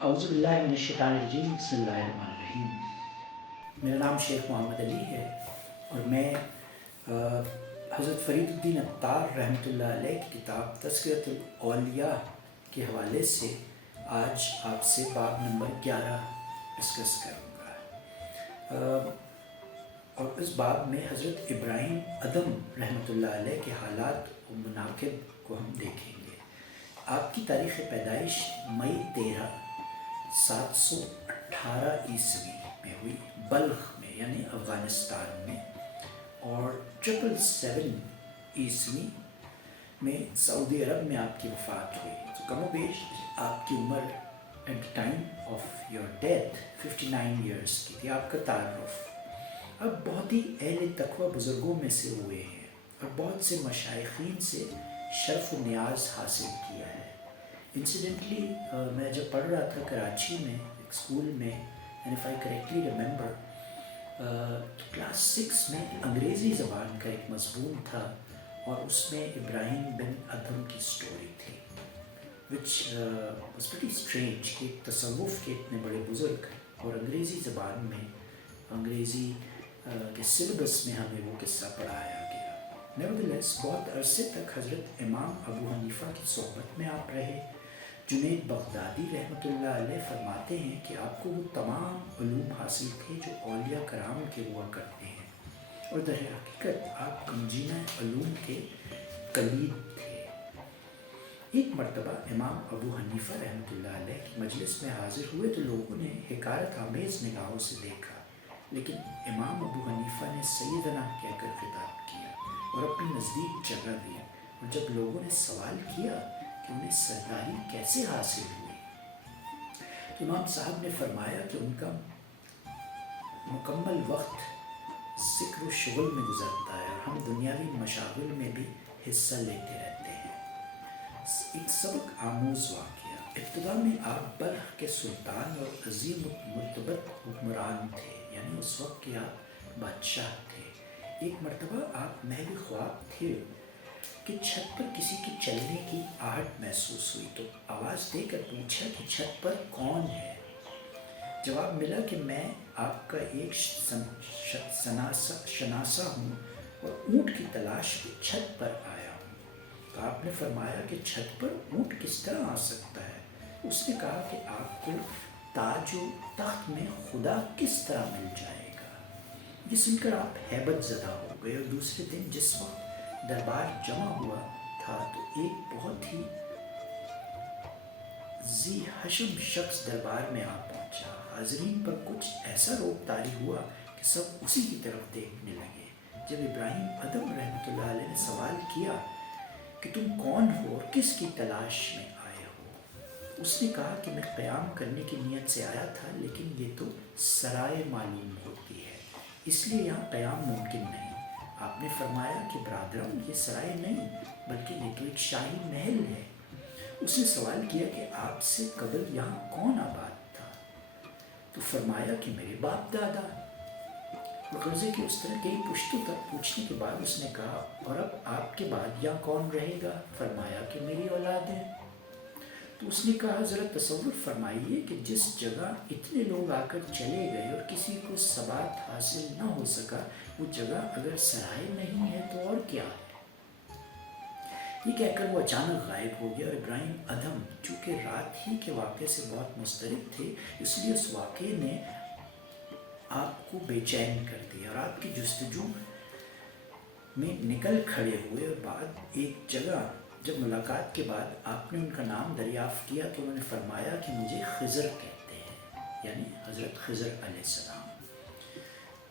اعوذ باللہ من الشیطان الرجیم، بسم اللہ الرحمن الرحیم۔ میرا نام شیخ محمد علی ہے اور میں حضرت فرید الدین عطار رحمۃ اللہ علیہ کی کتاب تذکرۃ الاولیاء کے حوالے سے آج آپ سے باب نمبر 11 ڈسکس کروں گا، اور اس باب میں حضرت ابراہیم ادم رحمۃ اللہ علیہ کے حالات و مناقب کو ہم دیکھیں گے۔ آپ کی تاریخ پیدائش مئی 718 عیسوی میں ہوئی، بلخ میں یعنی افغانستان میں، اور 777 عیسوی میں سعودی عرب میں آپ کی وفات ہوئی۔ تو کم و بیش آپ کی عمر at the time of your death 59 years کی تھی۔ آپ کا تعارف اب بہت ہی اہل تقوی بزرگوں میں سے ہوئے ہیں اور بہت سے مشائخین سے شرف و نیاز حاصل کیا ہے۔ انسیڈنٹلی میں جب پڑھ رہا تھا کراچی میں ایک اسکول میں، and if I correctly remember, class 6 میں انگریزی زبان کا ایک مضمون تھا اور اس میں ابراہیم بن ادم کی سٹوری تھی، وچ واز پریٹی اسٹرینج کہ تصوف کے اتنے بڑے بزرگ اور انگریزی زبان میں، انگریزی کے سلیبس میں ہمیں وہ قصہ پڑھایا گیا۔ نیورتھلیس بہت عرصے تک حضرت امام ابو حنیفہ کی صحبت میں آپ رہے۔ جنید بغدادی رحمۃ اللہ علیہ فرماتے ہیں کہ آپ کو وہ تمام علوم حاصل تھے جو اولیاء کرام کے ہوا کرتے ہیں، اور در حقیقت آپ گنجینہ علوم کے کلید تھے۔ ایک مرتبہ امام ابو حنیفہ رحمۃ اللہ علیہ کی مجلس میں حاضر ہوئے تو لوگوں نے حکارت آمیز نگاہوں سے دیکھا، لیکن امام ابو حنیفہ نے سیدنا کہہ کر خطاب کیا اور اپنی نزدیک جگہ دی، اور جب لوگوں نے سوال کیا کہ انہیں سرداری کیسے حاصل ہوئی، تو امام صاحب نے فرمایا کہ ان کا مکمل وقت ذکر و شغل میں گزرتا ہے اور ہم دنیاوی مشاغل میں بھی حصہ لیتے رہتے ہیں۔ ایک سبق آموز واقعہ، ابتدا میں آپ بلخ کے سلطان اور عظیم مرتبت حکمران تھے، یعنی اس وقت کے آپ بادشاہ تھے۔ ایک مرتبہ آپ محو خواب تھے کہ چھت پر کسی کے چلنے کی آہٹ محسوس ہوئی، تو آواز دے کر پوچھا کہ چھت پر کون ہے؟ جواب ملا کہ میں آپ کا ایک شناسہ ہوں اور اونٹ کی تلاش میں چھت پر آیا ہوں۔ تو آپ نے فرمایا کہ چھت پر اونٹ کس طرح آ سکتا ہے؟ اس نے کہا کہ آپ کو تاج و تخت میں خدا کس طرح مل جائے گا؟ یہ سن کر آپ ہیبت زدہ ہو گئے، اور دوسرے دن جس وقت دربار جمع ہوا تھا تو ایک بہت ہی ذی حشم شخص دربار میں آ پہنچا۔ حاضرین پر کچھ ایسا روب طاری ہوا کہ سب اسی کی طرف دیکھنے لگے۔ جب ابراہیم ادم رحمۃ اللہ علیہ نے سوال کیا کہ تم کون ہو اور کس کی تلاش میں آئے ہو، اس نے کہا کہ میں قیام کرنے کی نیت سے آیا تھا، لیکن یہ تو سرائے معلوم ہوتی ہے، اس لیے یہاں قیام ممکن نہیں۔ آپ نے فرمایا کہ برادرم، یہ سرائے نہیں بلکہ یہ تو ایک شاہی محل ہے۔ اس نے سوال کیا کہ آپ سے قبل یہاں کون آباد تھا؟ تو فرمایا کہ میرے باپ دادا۔ غرضے کی اس طرح کئی پشتوں تک پوچھنے کے بعد اس نے کہا، اور اب آپ کے بعد یہاں کون رہے گا؟ فرمایا کہ میری اولاد ہے۔ تو اس نے کہا، ذرا تصور فرمائیے کہ جس جگہ اتنے لوگ آ کر چلے گئے اور کسی کو ثبات حاصل نہ ہو سکا، وہ جگہ اگر سرائے نہیں ہے تو اور کیا ہے؟ یہ کہہ کر وہ اچانک غائب ہو گیا، اور ابراہیم ادم چونکہ رات ہی کے واقعے سے بہت مضطرب تھے، اس لیے اس واقعے نے آپ کو بے چین کر دیا اور آپ کی جستجو میں نکل کھڑے ہوئے، اور بعد ایک جگہ جب ملاقات کے بعد آپ نے ان کا نام دریافت کیا تو انہوں نے فرمایا کہ مجھے خضر کہتے ہیں، یعنی حضرت خضر علیہ السلام۔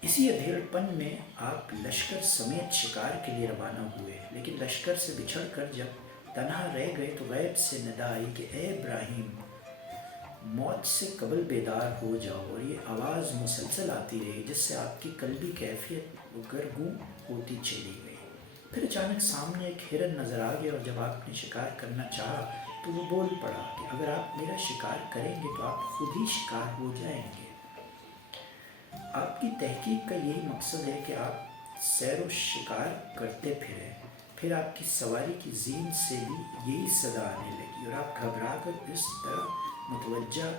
اسی ادھیڑ پن میں آپ لشکر سمیت شکار کے لیے روانہ ہوئے، لیکن لشکر سے بچھڑ کر جب تنہا رہ گئے تو غیب سے ندا آئی کہ اے ابراہیم، موت سے قبل بیدار ہو جاؤ، اور یہ آواز مسلسل آتی رہی جس سے آپ کی قلبی کیفیت گرگوں ہوتی چلی گئی۔ پھر اچانک سامنے ایک ہرن نظر آ گیا، اور جب آپ نے شکار کرنا چاہا تو وہ بول پڑا کہ اگر آپ میرا شکار کریں گے تو آپ خود ہی شکار ہو جائیں گے۔ آپ کی تحقیق کا یہی مقصد ہے کہ آپ سیر و شکار کرتے پھریں۔ پھر آپ کی سواری کی زین سے بھی یہی صدا آنے لگی، اور آپ گھبرا کر اس طرح متوجہ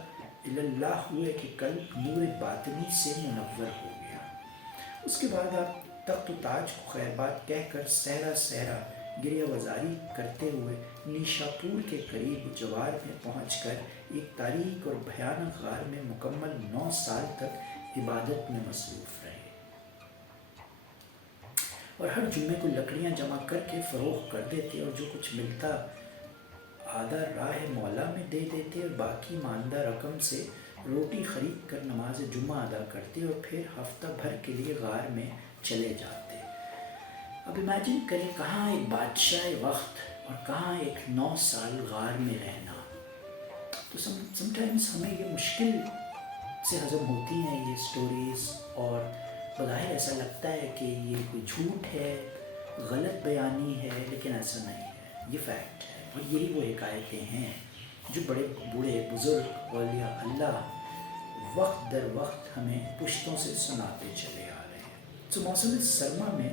اللہ ہوئے کہ قلب نور باطنی سے منور ہو گیا۔ اس کے بعد آپ تخت و تاج کو خیر بات کہہ کر سہرا سہرا گریہ وزاری کرتے ہوئے نیشاپور کے قریب جوار میں پہنچ کر ایک تاریک اور بھیانک غار میں مکمل 9 سال تک عبادت میں مصروف رہے اور ہر جمعے کو لکڑیاں جمع کر کے فروخت کر دیتے اور جو کچھ ملتا آدھا راہ مولا میں دے دیتے اور باقی ماندہ رقم سے روٹی خرید کر نماز جمعہ ادا کرتے اور پھر ہفتہ بھر کے لیے غار میں چلے جاتے۔ اب امیجن کریں کہاں ایک بادشاہ وقت اور کہاں ایک 9 سال غار میں رہنا۔ تو سم ٹائمز ہمیں یہ مشکل سے ہضم ہوتی ہیں یہ سٹوریز، اور بظاہر ایسا لگتا ہے کہ یہ کوئی جھوٹ ہے، غلط بیانی ہے، لیکن ایسا نہیں ہے، یہ فیکٹ ہے۔ اور یہی وہ حکایتیں ہیں جو بڑے بوڑھے بزرگ اولیاء اللہ وقت در وقت ہمیں پشتوں سے سناتے چلے آ رہے ہیں۔ تو موسم سرما میں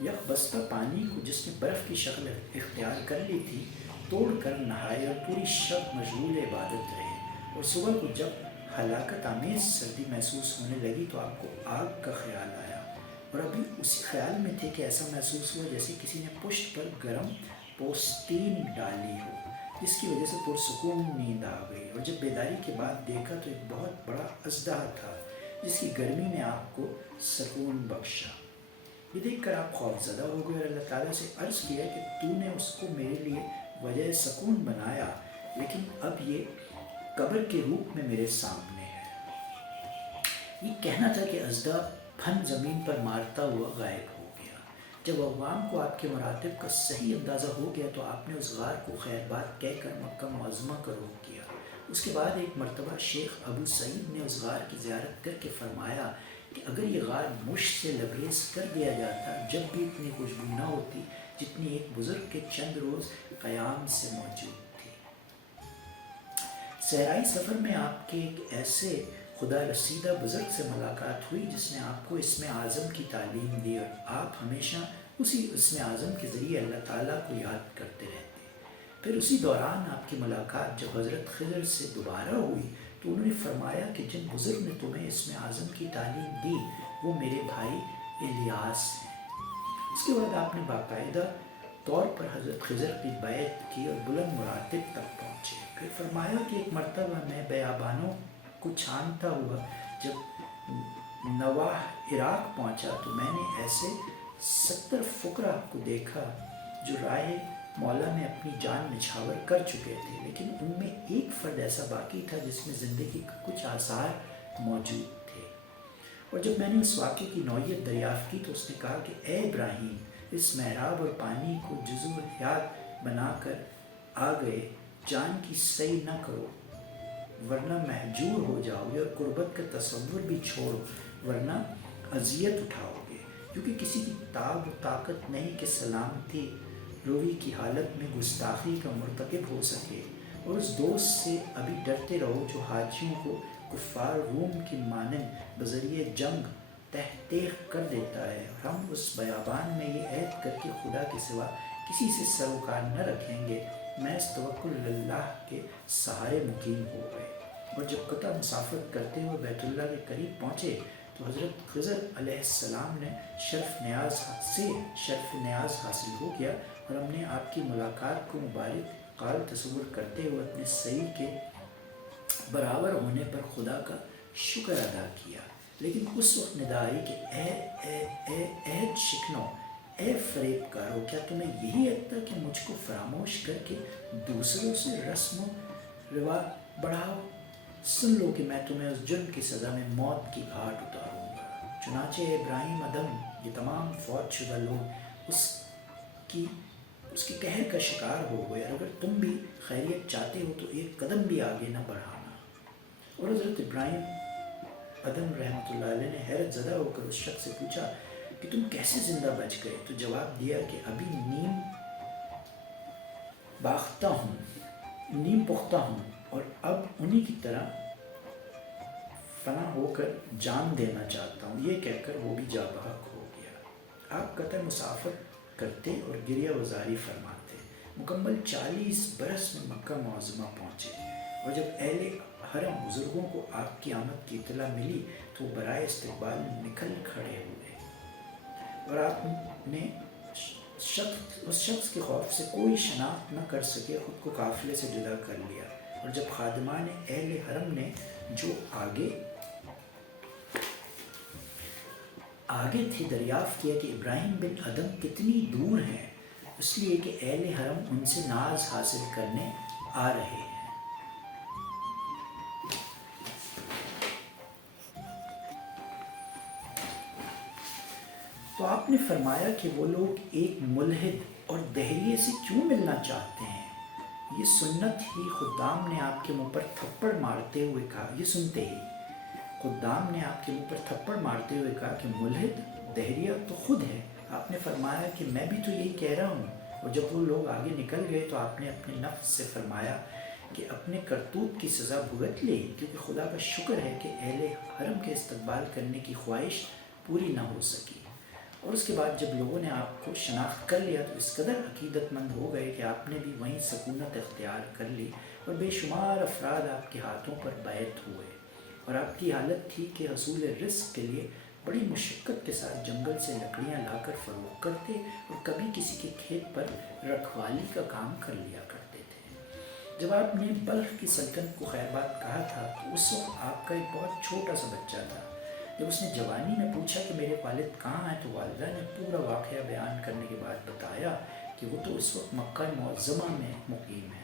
یک بستہ پانی کو جس نے برف کی شکل اختیار کر لی تھی توڑ کر نہائے اور پوری شب مشغول عبادت رہے، اور صبح کو جب ہلاکت آمیز سردی محسوس ہونے لگی تو آپ کو آگ کا خیال آیا، اور ابھی اسی خیال میں تھے کہ ایسا محسوس ہوا جیسے کسی نے پشت پر گرم پوستین ڈالی ہو، جس کی وجہ سے پرسکون نیند آ گئی، اور جب بیداری کے بعد دیکھا تو ایک بہت بڑا اژدہا تھا جس کی گرمی نے آپ کو سکون بخشا۔ یہ دیکھ کر آپ خوف زدہ ہو گئے اور اللہ تعالیٰ سے عرض کیا کہ تو نے اس کو میرے لیے وجہ سکون بنایا، لیکن اب یہ قبر کے روپ میں میرے سامنے ہے۔ یہ کہنا تھا کہ اژدہا پھن زمین پر مارتا ہوا غائب ہو گیا۔ جب عوام کو آپ کے مراتب کا صحیح اندازہ ہو گیا تو آپ نے اس غار کو خیر بات کہہ کر مکہ معظمہ کا رخ کیا۔ اس کے بعد ایک مرتبہ شیخ ابو سعید نے اس غار کی زیارت کر کے فرمایا کہ اگر یہ غار مشک سے لبریز کر دیا جاتا جب بھی اتنی خوشبو نہ ہوتی جتنی ایک بزرگ کے چند روز قیام سے موجود تھی۔ صحرائی سفر میں آپ کے ایک ایسے خدا رسیدہ بزرگ سے ملاقات ہوئی جس نے آپ کو اسم اعظم کی تعلیم دی، اور آپ ہمیشہ اسی اسم اعظم کے ذریعے اللہ تعالیٰ کو یاد کرتے رہتے۔ پھر اسی دوران آپ کی ملاقات جب حضرت خضر سے دوبارہ ہوئی تو انہوں نے فرمایا کہ جن بزرگ نے تمہیں اسم اعظم کی تعلیم دی وہ میرے بھائی الیاس ہیں۔ اس کے بعد آپ نے باقاعدہ طور پر حضرت خضر کی بیعت کی اور بلند مراتب تک پہنچے۔ پھر فرمایا کہ ایک مرتبہ میں بیابانوں کو چھانتا ہوا جب نواح عراق پہنچا تو میں نے ایسے 70 فقراء کو دیکھا جو راہ مولا میں اپنی جان نچھاور کر چکے تھے، لیکن ان میں ایک فرد ایسا باقی تھا جس میں زندگی کے کچھ آثار موجود تھے۔ اور جب میں نے اس واقعے کی نوعیت دریافت کی تو اس نے کہا کہ اے ابراہیم، اس محراب اور پانی کو جزو حیات بنا کر آ گئے، جان کی سعی نہ کرو ورنہ محجور ہو جاؤ گے، اور قربت کا تصور بھی چھوڑو ورنہ اذیت اٹھاؤ گے، کیونکہ کسی کی تاب و طاقت نہیں کہ سلامتی روی کی حالت میں گستاخی کا مرتکب ہو سکے، اور اس دوست سے ابھی ڈرتے رہو جو حاجیوں کو کفار روم کی مانند بذریعہ جنگ تحقیق کر دیتا ہے۔ اور ہم اس بیابان میں یہ عہد کر کے خدا کے سوا کسی سے سروکار نہ رکھیں گے، محض توکل اللہ کے سہارے مقیم ہو گئے۔ اور جب قطع مسافت کرتے ہوئے بیت اللہ کے قریب پہنچے تو حضرت خضر علیہ السلام نے شرف نیاز حاصل ہو گیا، اور ہم نے آپ کی ملاقات کو مبارک قال تصور کرتے ہوئے اپنے سعی کے برابر ہونے پر خدا کا شکر ادا کیا۔ لیکن اس وقت ندا آئی کہ اے عہد شکنو، اے فریب کارو، کیا تمہیں یہی عہد تھا کہ مجھ کو فراموش کر کے دوسروں سے رسم و رواج بڑھاؤ؟ سن لو کہ میں تمہیں اس جرم کی سزا میں موت کی گھاٹ اتاروں گا۔ چنانچہ ابراہیم ادم یہ تمام فوت شدہ لوگ اس کے قہر کا شکار ہو گئے، اور اگر تم بھی خیریت چاہتے ہو تو ایک قدم بھی آگے نہ بڑھانا۔ اور حضرت ابراہیم ادم رحمۃ اللہ علیہ نے حیرت زدہ ہو کر اس شخص سے پوچھا کہ تم کیسے زندہ بچ گئے؟ تو جواب دیا کہ ابھی نیم پختہ ہوں اور اب انہی کی طرح فنا ہو کر جان دینا چاہتا ہوں۔ یہ کہہ کر وہ بھی جاں بحق ہو گیا۔ آپ قطع مسافت کرتے اور گریہ وزاری فرماتے، مکمل 40 برس میں مکہ معظمہ پہنچے اور جب اہل حرم بزرگوں کو آپ کی آمد کی اطلاع ملی تو وہ برائے استقبال نکل کھڑے ہوئے، اور آپ نے اس شخص کے خوف سے کوئی شناخت نہ کر سکے خود کو قافلے سے جدا کر لیا، اور جب خادمان اہل حرم نے جو آگے تھے دریافت کیا کہ ابراہیم بن ادم کتنی دور ہیں، اس لیے کہ اہل حرم ان سے ناز حاصل کرنے آ رہے ہیں، تو آپ نے فرمایا کہ وہ لوگ ایک ملحد اور دہریے سے کیوں ملنا چاہتے ہیں؟ یہ سنت ہی خدام نے آپ کے منہ پر تھپڑ مارتے ہوئے کہا، یہ سنتے ہی خدام نے آپ کے منہ پر تھپڑ مارتے ہوئے کہا کہ ملحد دہریہ تو خود ہے۔ آپ نے فرمایا کہ میں بھی تو یہی کہہ رہا ہوں، اور جب وہ لوگ آگے نکل گئے تو آپ نے اپنے نفس سے فرمایا کہ اپنے کرتوت کی سزا بھگت لے، کیونکہ خدا کا شکر ہے کہ اہل حرم کے استقبال کرنے کی خواہش پوری نہ ہو سکی۔ اور اس کے بعد جب لوگوں نے آپ کو شناخت کر لیا تو اس قدر عقیدت مند ہو گئے کہ آپ نے بھی وہیں سکونت اختیار کر لی، اور بے شمار افراد آپ کے ہاتھوں پر بیعت ہوئے، اور آپ کی حالت تھی کہ حصول رزق کے لیے بڑی مشقت کے ساتھ جنگل سے لکڑیاں لا کر فروخت کرتے اور کبھی کسی کے کھیت پر رکھوالی کا کام کر لیا کرتے تھے۔ جب آپ نے بلخ کی سلطنت کو خیر بات کہا تھا تو اس وقت آپ کا ایک بہت چھوٹا سا بچہ تھا۔ جب اس نے جوانی میں پوچھا کہ میرے والد کہاں ہیں تو والدہ نے پورا واقعہ بیان کرنے کے بعد بتایا کہ وہ تو اس وقت مکہ معظمہ میں مقیم ہے۔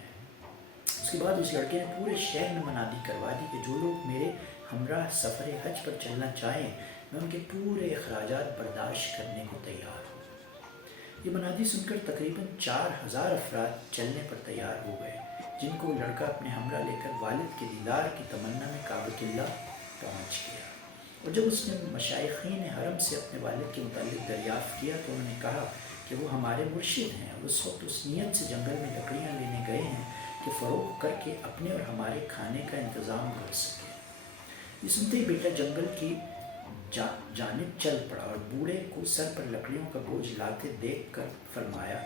اس کے بعد اس لڑکے نے پورے شہر میں منادی کروا دی کہ جو لوگ میرے ہمراہ سفر حج پر چلنا چاہیں میں ان کے پورے اخراجات برداشت کرنے کو تیار ہوں۔ یہ منادی سن کر تقریباً 4000 افراد چلنے پر تیار ہو گئے، جن کو لڑکا اپنے ہمراہ لے کر والد کے دیدار کی تمنا میں کعبۃ اللہ پہنچ گیا۔ اور جب اس نے مشائخین حرم سے اپنے والد کے متعلق دریافت کیا تو انہوں نے کہا کہ وہ ہمارے مرشد ہیں، اور اس وقت اس نیت سے جنگل میں لکڑیاں لینے گئے ہیں کہ فروخت کر کے اپنے اور ہمارے کھانے کا انتظام کر سکے۔ یہ سنتے ہی بیٹا جنگل کی جانب چل پڑا اور بوڑھے کو سر پر لکڑیوں کا بوجھ لاتے دیکھ کر فرمایا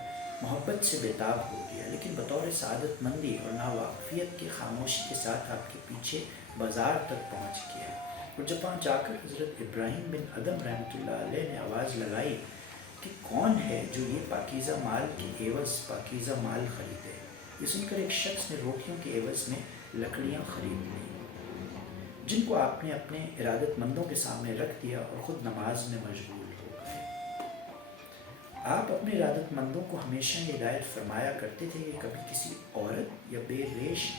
محبت سے بےتاب ہو گیا، لیکن بطور سعادت مندی اور ناواقفیت کے خاموشی کے ساتھ آپ کے پیچھے بازار تک پہنچ گیا، اور جب وہاں جا کر حضرت ابراہیم بن ادم رحمۃ اللہ علیہ نے آواز لگائی کہ کون ہے جو یہ پاکیزہ مال کے عوض پاکیزہ مال خریدے؟ یہ سن کر ایک شخص نے روٹیوں کے عوض میں لکڑیاں خرید لیں، جن کو آپ نے اپنے ارادت مندوں کے سامنے رکھ دیا اور خود نماز میں مشغول ہو گئے۔ آپ اپنے ارادت مندوں کو ہمیشہ یہ ہدایت فرمایا کرتے تھے کہ کبھی کسی عورت یا بے ریش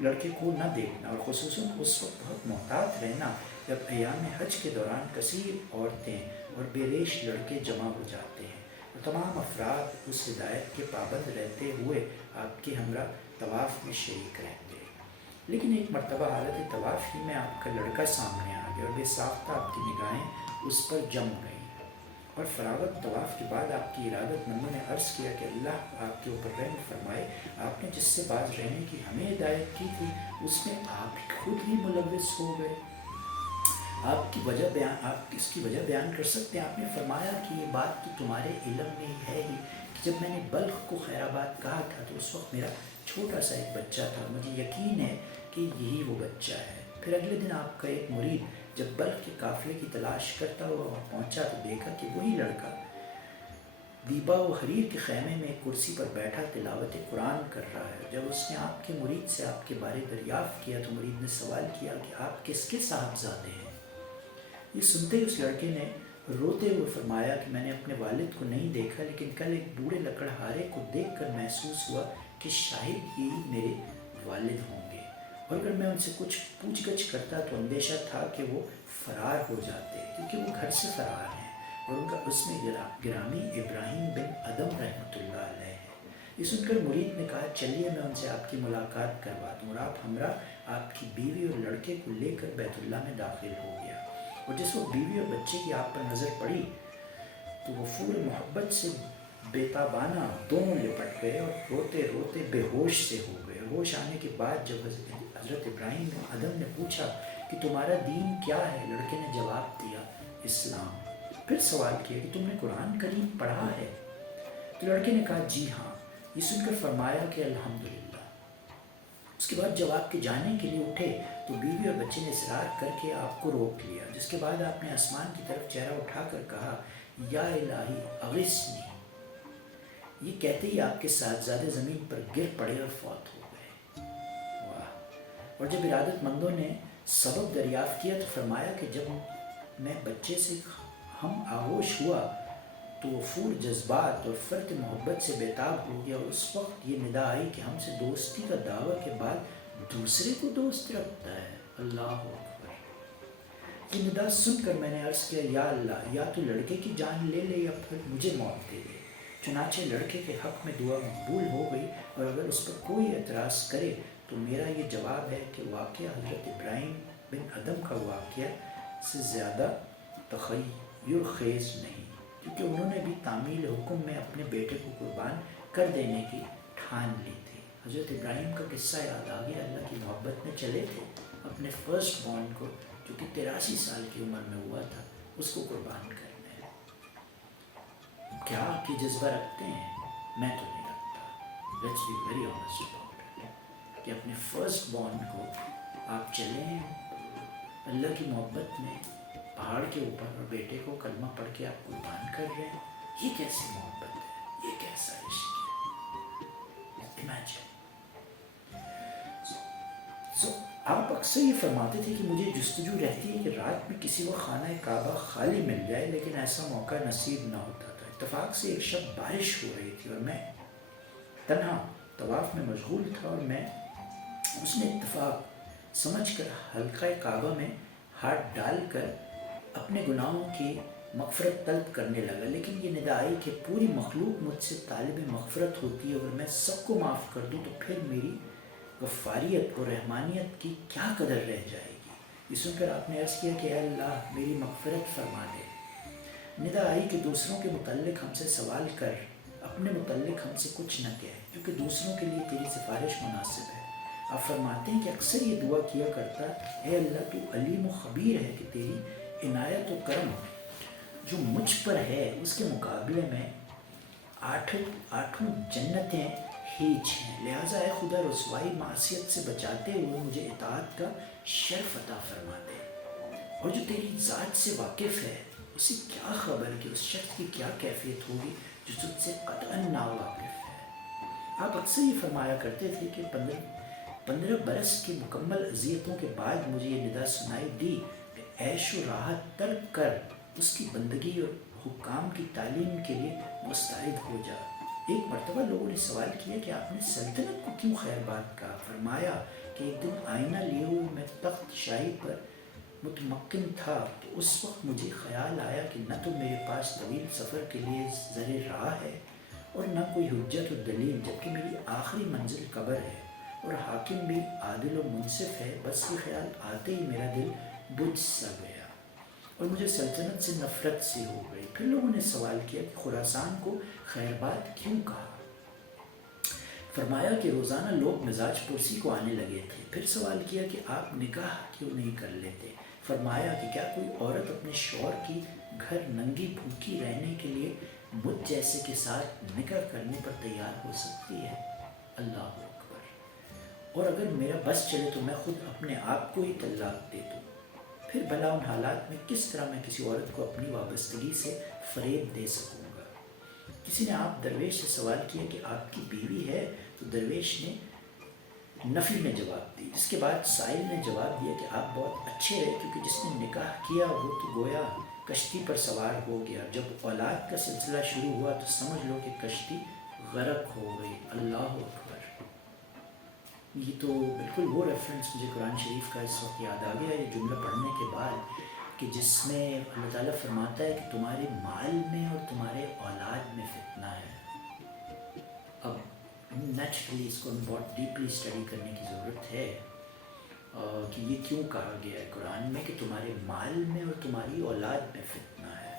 لڑکے کو نہ دیکھنا، اور خصوصاً اس وقت بہت محتاط رہنا جب ایام حج کے دوران کثیر عورتیں اور بے ریش لڑکے جمع ہو جاتے ہیں، اور تمام افراد اس ہدایت کے پابند رہتے ہوئے آپ کے ہمراہ طواف میں شریک رہتے ہیں۔ لیکن ایک مرتبہ حالت طواف ہی میں آپ کا لڑکا سامنے آ گیا اور بے ساختہ آپ کی نگاہیں اس پر جم گئیں، اور فراغت طواف کے بعد آپ کی ارادت مندوں نے عرض کیا کہ اللہ آپ کے اوپر رحم فرمائے، آپ نے جس سے باز رہنے کی ہمیں ہدایت کی تھی اس میں آپ خود ہی ملوث ہو گئے۔ آپ اس کی وجہ بیان کر سکتے ہیں؟ آپ نے فرمایا کہ یہ بات تو تمہارے علم میں ہے ہی کہ جب میں نے بلخ کو خیر آباد کہا تھا تو اس وقت میرا چھوٹا سا ایک بچہ تھا، مجھے یقین ہے کہ یہی وہ بچہ ہے۔ پھر اگلے دن آپ کا ایک مرید جب بلخ کے قافلے کی تلاش کرتا ہوا وہاں پہنچا تو دیکھا کہ وہی لڑکا دیبا و حریر کے خیمے میں ایک کرسی پر بیٹھا تلاوت قرآن کر رہا ہے۔ جب اس نے آپ کے مرید سے آپ کے بارے دریافت کیا تو مرید نے سوال کیا کہ آپ کس کے صاحبزادے ہیں؟ یہ سنتے ہی اس لڑکے نے روتے ہوئے فرمایا کہ میں نے اپنے والد کو نہیں دیکھا، لیکن کل ایک بوڑھے لکڑہارے کو دیکھ کر محسوس ہوا کہ شاید ہی میرے والد ہوں گے، اور اگر میں ان سے کچھ پوچھ گچھ کرتا تو اندیشہ تھا کہ وہ فرار ہو جاتے، کیونکہ وہ گھر سے فرار ہیں، اور ان کا اسم گرامی ابراہیم بن ادم رحمۃ اللہ علیہ ہے۔ یہ سن کر مرید نے کہا چلیے میں ان سے آپ کی ملاقات کروا دوں، اور آپ ہمراہ آپ کی بیوی اور لڑکے کو لے کر بیت اللہ میں داخل ہو گیا، اور جس وقت بیوی اور بچے کی آپ پر نظر پڑی تو وہ فور محبت سے بےتابانہ دونوں لپٹ گئے اور روتے روتے بے ہوش سے ہو گئے۔ ہوش آنے کے بعد جب حضرت ابراہیم بن ادم نے پوچھا کہ تمہارا دین کیا ہے، لڑکے نے جواب دیا اسلام۔ پھر سوال کیا کہ تم نے قرآن کریم پڑھا ہے؟ تو لڑکے نے کہا جی ہاں۔ یہ سن کر فرمایا کہ الحمدللہ۔ اس کے بعد جب آپ کے جانے کے لیے اٹھے تو بیوی اور بچے نے اصرار کر کے آپ کو روک لیا، جس کے بعد آپ نے آسمان کی طرف چہرہ اٹھا کر کہا یا الہی اغثنی۔ یہ کہتے ہی آپ کے صاحبزادے زمین پر گر پڑے اور فوت ہو گئے۔ واہ! اور جب ارادت مندوں نے سبب دریافت کیا تو فرمایا کہ جب میں بچے سے ہم آغوش ہوا تو وفور جذبات اور فرط محبت سے بےتاب ہو گیا، اور اس وقت یہ ندا آئی کہ ہم سے دوستی کا دعویٰ کے بعد دوسرے کو دوست رکھتا ہے۔ اللہ اکبر۔ یہ ندا سن کر میں نے عرض کیا یا اللہ، یا تو لڑکے کی جان لے لے یا پھر مجھے موت دے دے۔ چنانچہ لڑکے کے حق میں دعا مقبول ہو گئی، اور اگر اس پر کوئی اعتراض کرے تو میرا یہ جواب ہے کہ واقعہ حضرت ابراہیم بن ادم کا واقعہ سے زیادہ تخیر خیز نہیں، کیونکہ انہوں نے بھی تعمیل حکم میں اپنے بیٹے کو قربان کر دینے کی ٹھان لی تھی۔ حضرت ابراہیم کا قصہ یاد آ گیا، اللہ کی محبت میں چلے تھے، اپنے فرسٹ بورن کو جو کہ 83 سال کی عمر میں ہوا تھا اس کو قربان کرنے۔ کیا آپ یہ جذبہ رکھتے ہیں؟ میں تو نہیں رکھتا۔ Let's be very honest about it, کہ اپنے فرسٹ بورن کو آپ چلیں اللہ کی محبت میں پہاڑ کے اوپر اور بیٹے کو کلمہ پڑھ کے آپ قربان کر رہے ہیں۔ یہ کیسی محبت ہے؟ یہ کیسا عشق ہے؟ امیجن۔ آپ اکثر یہ فرماتے تھے کہ مجھے جستجو رہتی ہے کہ رات میں کسی وقت خانہ کعبہ خالی مل جائے، لیکن ایسا موقع نصیب نہ ہوتا تھا۔ اتفاق سے ایک شب بارش ہو رہی تھی اور میں تنہا طواف میں مشغول تھا، اور میں اس نے اتفاق سمجھ کر حلقہ کعبہ میں ہاتھ ڈال کر اپنے گناہوں کی مغفرت طلب کرنے لگا، لیکن یہ ندا آئی کہ پوری مخلوق مجھ سے طالب مغفرت ہوتی ہے، اگر میں سب کو معاف کر دوں تو پھر میری غفاریت اور رحمانیت کی کیا قدر رہ جائے گی۔ یہ سن کر آپ نے عرض کیا کہ اے اللہ میری مغفرت فرما دے۔ ندا آئی کہ دوسروں کے متعلق ہم سے سوال کر، اپنے متعلق ہم سے کچھ نہ کہے، کیونکہ دوسروں کے لیے تیری سفارش مناسب ہے۔ آپ فرماتے ہیں کہ اکثر یہ دعا کیا کرتا، اے اللہ تو علیم و خبیر ہے کہ تیری عنایت و کرم جو مجھ پر ہے اس کے مقابلے میں آٹھوں جنتیں ہیچ ہیں، لہٰذا اے خدا رسوائی معصیت سے بچاتے ہوئے مجھے اطاعت کا شرف عطا فرما دے۔ اور جو تیری ذات سے واقف ہے اسے کیا خبر کہ اس شخص کی کیا کیفیت ہوگی جو تجھ سے قطعاً ناواقف ہے۔ آپ اکثر یہ فرمایا کرتے تھے کہ 15 برس کی مکمل اذیتوں کے بعد مجھے یہ ندا سنائی دی کہ عیش و راحت ترک کر اس کی بندگی اور حکام کی تعلیم کے لیے مستعد ہو جا۔ ایک مرتبہ لوگوں نے سوال کیا کہ آپ نے سلطنت کو کیوں خیر بات کہا؟ فرمایا کہ ایک دن آئینہ لیے ہوئے میں تخت شاہی پر متمکن تھا تو اس وقت مجھے خیال آیا کہ نہ تو میرے پاس طویل سفر کے لیے زر راہ ہے اور نہ کوئی حجت و دلیل، جبکہ میری آخری منزل قبر ہے اور حاکم بھی عادل و منصف ہے۔ بس یہ خیال آتے ہی میرا دل بجھ سا گیا اور مجھے سلطنت سے نفرت سی ہو گئی۔ پھر لوگوں نے سوال کیا کہ خراسان کو خیرباد کیوں کہا؟ فرمایا کہ روزانہ لوگ مزاج پرسی کو آنے لگے تھے۔ پھر سوال کیا کہ آپ نکاح کیوں نہیں کر لیتے؟ فرمایا کہ کیا کوئی عورت اپنے شوہر کی گھر ننگی بھوکی رہنے کے لیے مجھ جیسے کے ساتھ نکاح کرنے پر تیار ہو سکتی ہے؟ اللہ اکبر۔ اور اگر میرا بس چلے تو میں خود اپنے آپ کو ہی طلاق دے دوں، پھر بھلا ان حالات میں کس طرح میں کسی عورت کو اپنی وابستگی سے فریب دے سکوں گا؟ کسی نے آپ درویش سے سوال کیا کہ آپ کی بیوی ہے؟ تو درویش نے نفی میں جواب دی، جس کے بعد سائل نے جواب دیا کہ آپ بہت اچھے رہے، کیونکہ جس نے نکاح کیا وہ تو گویا کشتی پر سوار ہو گیا، جب اولاد کا سلسلہ شروع ہوا تو سمجھ لو کہ کشتی غرق ہو گئی۔ اللہ اکبر۔ یہ تو بالکل وہ ریفرنس مجھے قرآن شریف کا اس وقت یاد آ گیا یہ جملہ پڑھنے کے بعد، کہ جس میں اللہ تعالیٰ فرماتا ہے کہ تمہارے مال میں اور تمہارے اولاد میں فتنہ ہے۔ اب نیچرلی اس کو بہت ڈیپلی اسٹڈی کرنے کی ضرورت ہے کہ یہ کیوں کہا گیا ہے قرآن میں کہ تمہارے مال میں اور تمہاری اولاد میں فتنہ ہے۔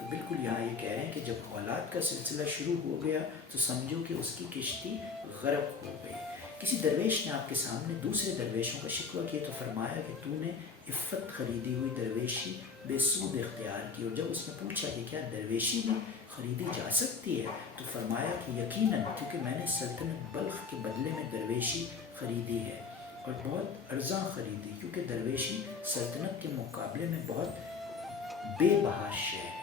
تو بالکل یہاں یہ کہہ رہے ہیں کہ جب اولاد کا سلسلہ شروع ہو گیا تو سمجھو کہ اس کی کشتی غرق ہو گئی۔ کسی درویش نے آپ کے سامنے دوسرے درویشوں کا شکوہ کیا تو فرمایا کہ تو نے عفت خریدی ہوئی درویشی بے سود اختیار کی، اور جب اس نے پوچھا کہ کیا درویشی بھی خریدی جا سکتی ہے تو فرمایا کہ یقیناً، کیونکہ میں نے سلطنت بلخ کے بدلے میں درویشی خریدی ہے، اور بہت ارزاں خریدی، کیونکہ درویشی سلطنت کے مقابلے میں بہت بے بہا شے ہے۔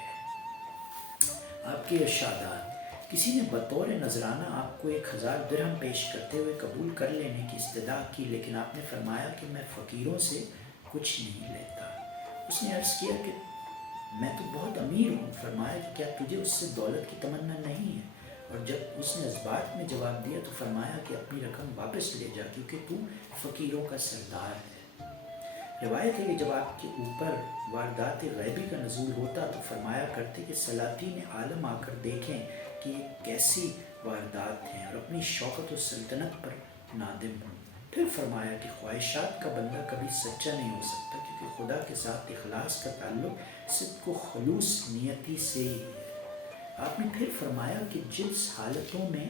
آپ کے ارشادات: کسی نے بطور نذرانہ آپ کو 1000 درہم پیش کرتے ہوئے قبول کر لینے کی استدعا کی، لیکن آپ نے فرمایا کہ میں فقیروں سے کچھ نہیں لیتا۔ اس نے عرض کیا کہ میں تو بہت امیر ہوں۔ فرمایا کہ کیا تجھے اس سے دولت کی تمنا نہیں ہے؟ اور جب اس نے اس بات میں جواب دیا تو فرمایا کہ اپنی رقم واپس لے جا، کیونکہ تو فقیروں کا سردار ہے۔ روایت ہے کہ جب آپ کے اوپر واردات غیبی کا نزول ہوتا تو فرمایا کرتے کہ سلاطین عالم آ کر دیکھیں کہ یہ کیسی واردات ہیں، اور اپنی شوکت و سلطنت پر نادم ہوں۔ پھر فرمایا کہ خواہشات کا بندہ کبھی سچا نہیں ہو سکتا، کیونکہ خدا کے ساتھ اخلاص کا تعلق صدق و خلوص نیتی سے ہی ہے۔ آپ نے پھر فرمایا کہ جس حالتوں میں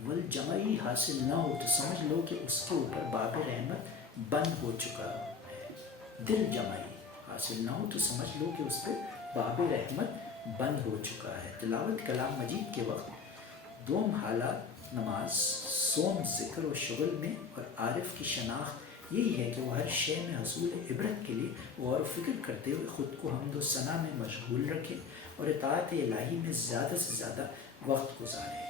والجمعی حاصل نہ ہو تو سمجھ لو کہ اس کے اوپر باب رحمت بند ہو چکا ہے۔ دل جمعی حاصل نہ ہو تو سمجھ لو کہ اس پہ باب رحمت بند ہو چکا ہے۔ تلاوت کلام مجید کے وقت دوم حالات نماز، صوم، ذکر و شغل میں، اور عارف کی شناخت یہی ہے کہ وہ ہر شے میں حصول عبرت کے لیے غور و فکر کرتے ہوئے خود کو حمد و ثنا میں مشغول رکھے اور اطاعت الہی میں زیادہ سے زیادہ وقت گزارے۔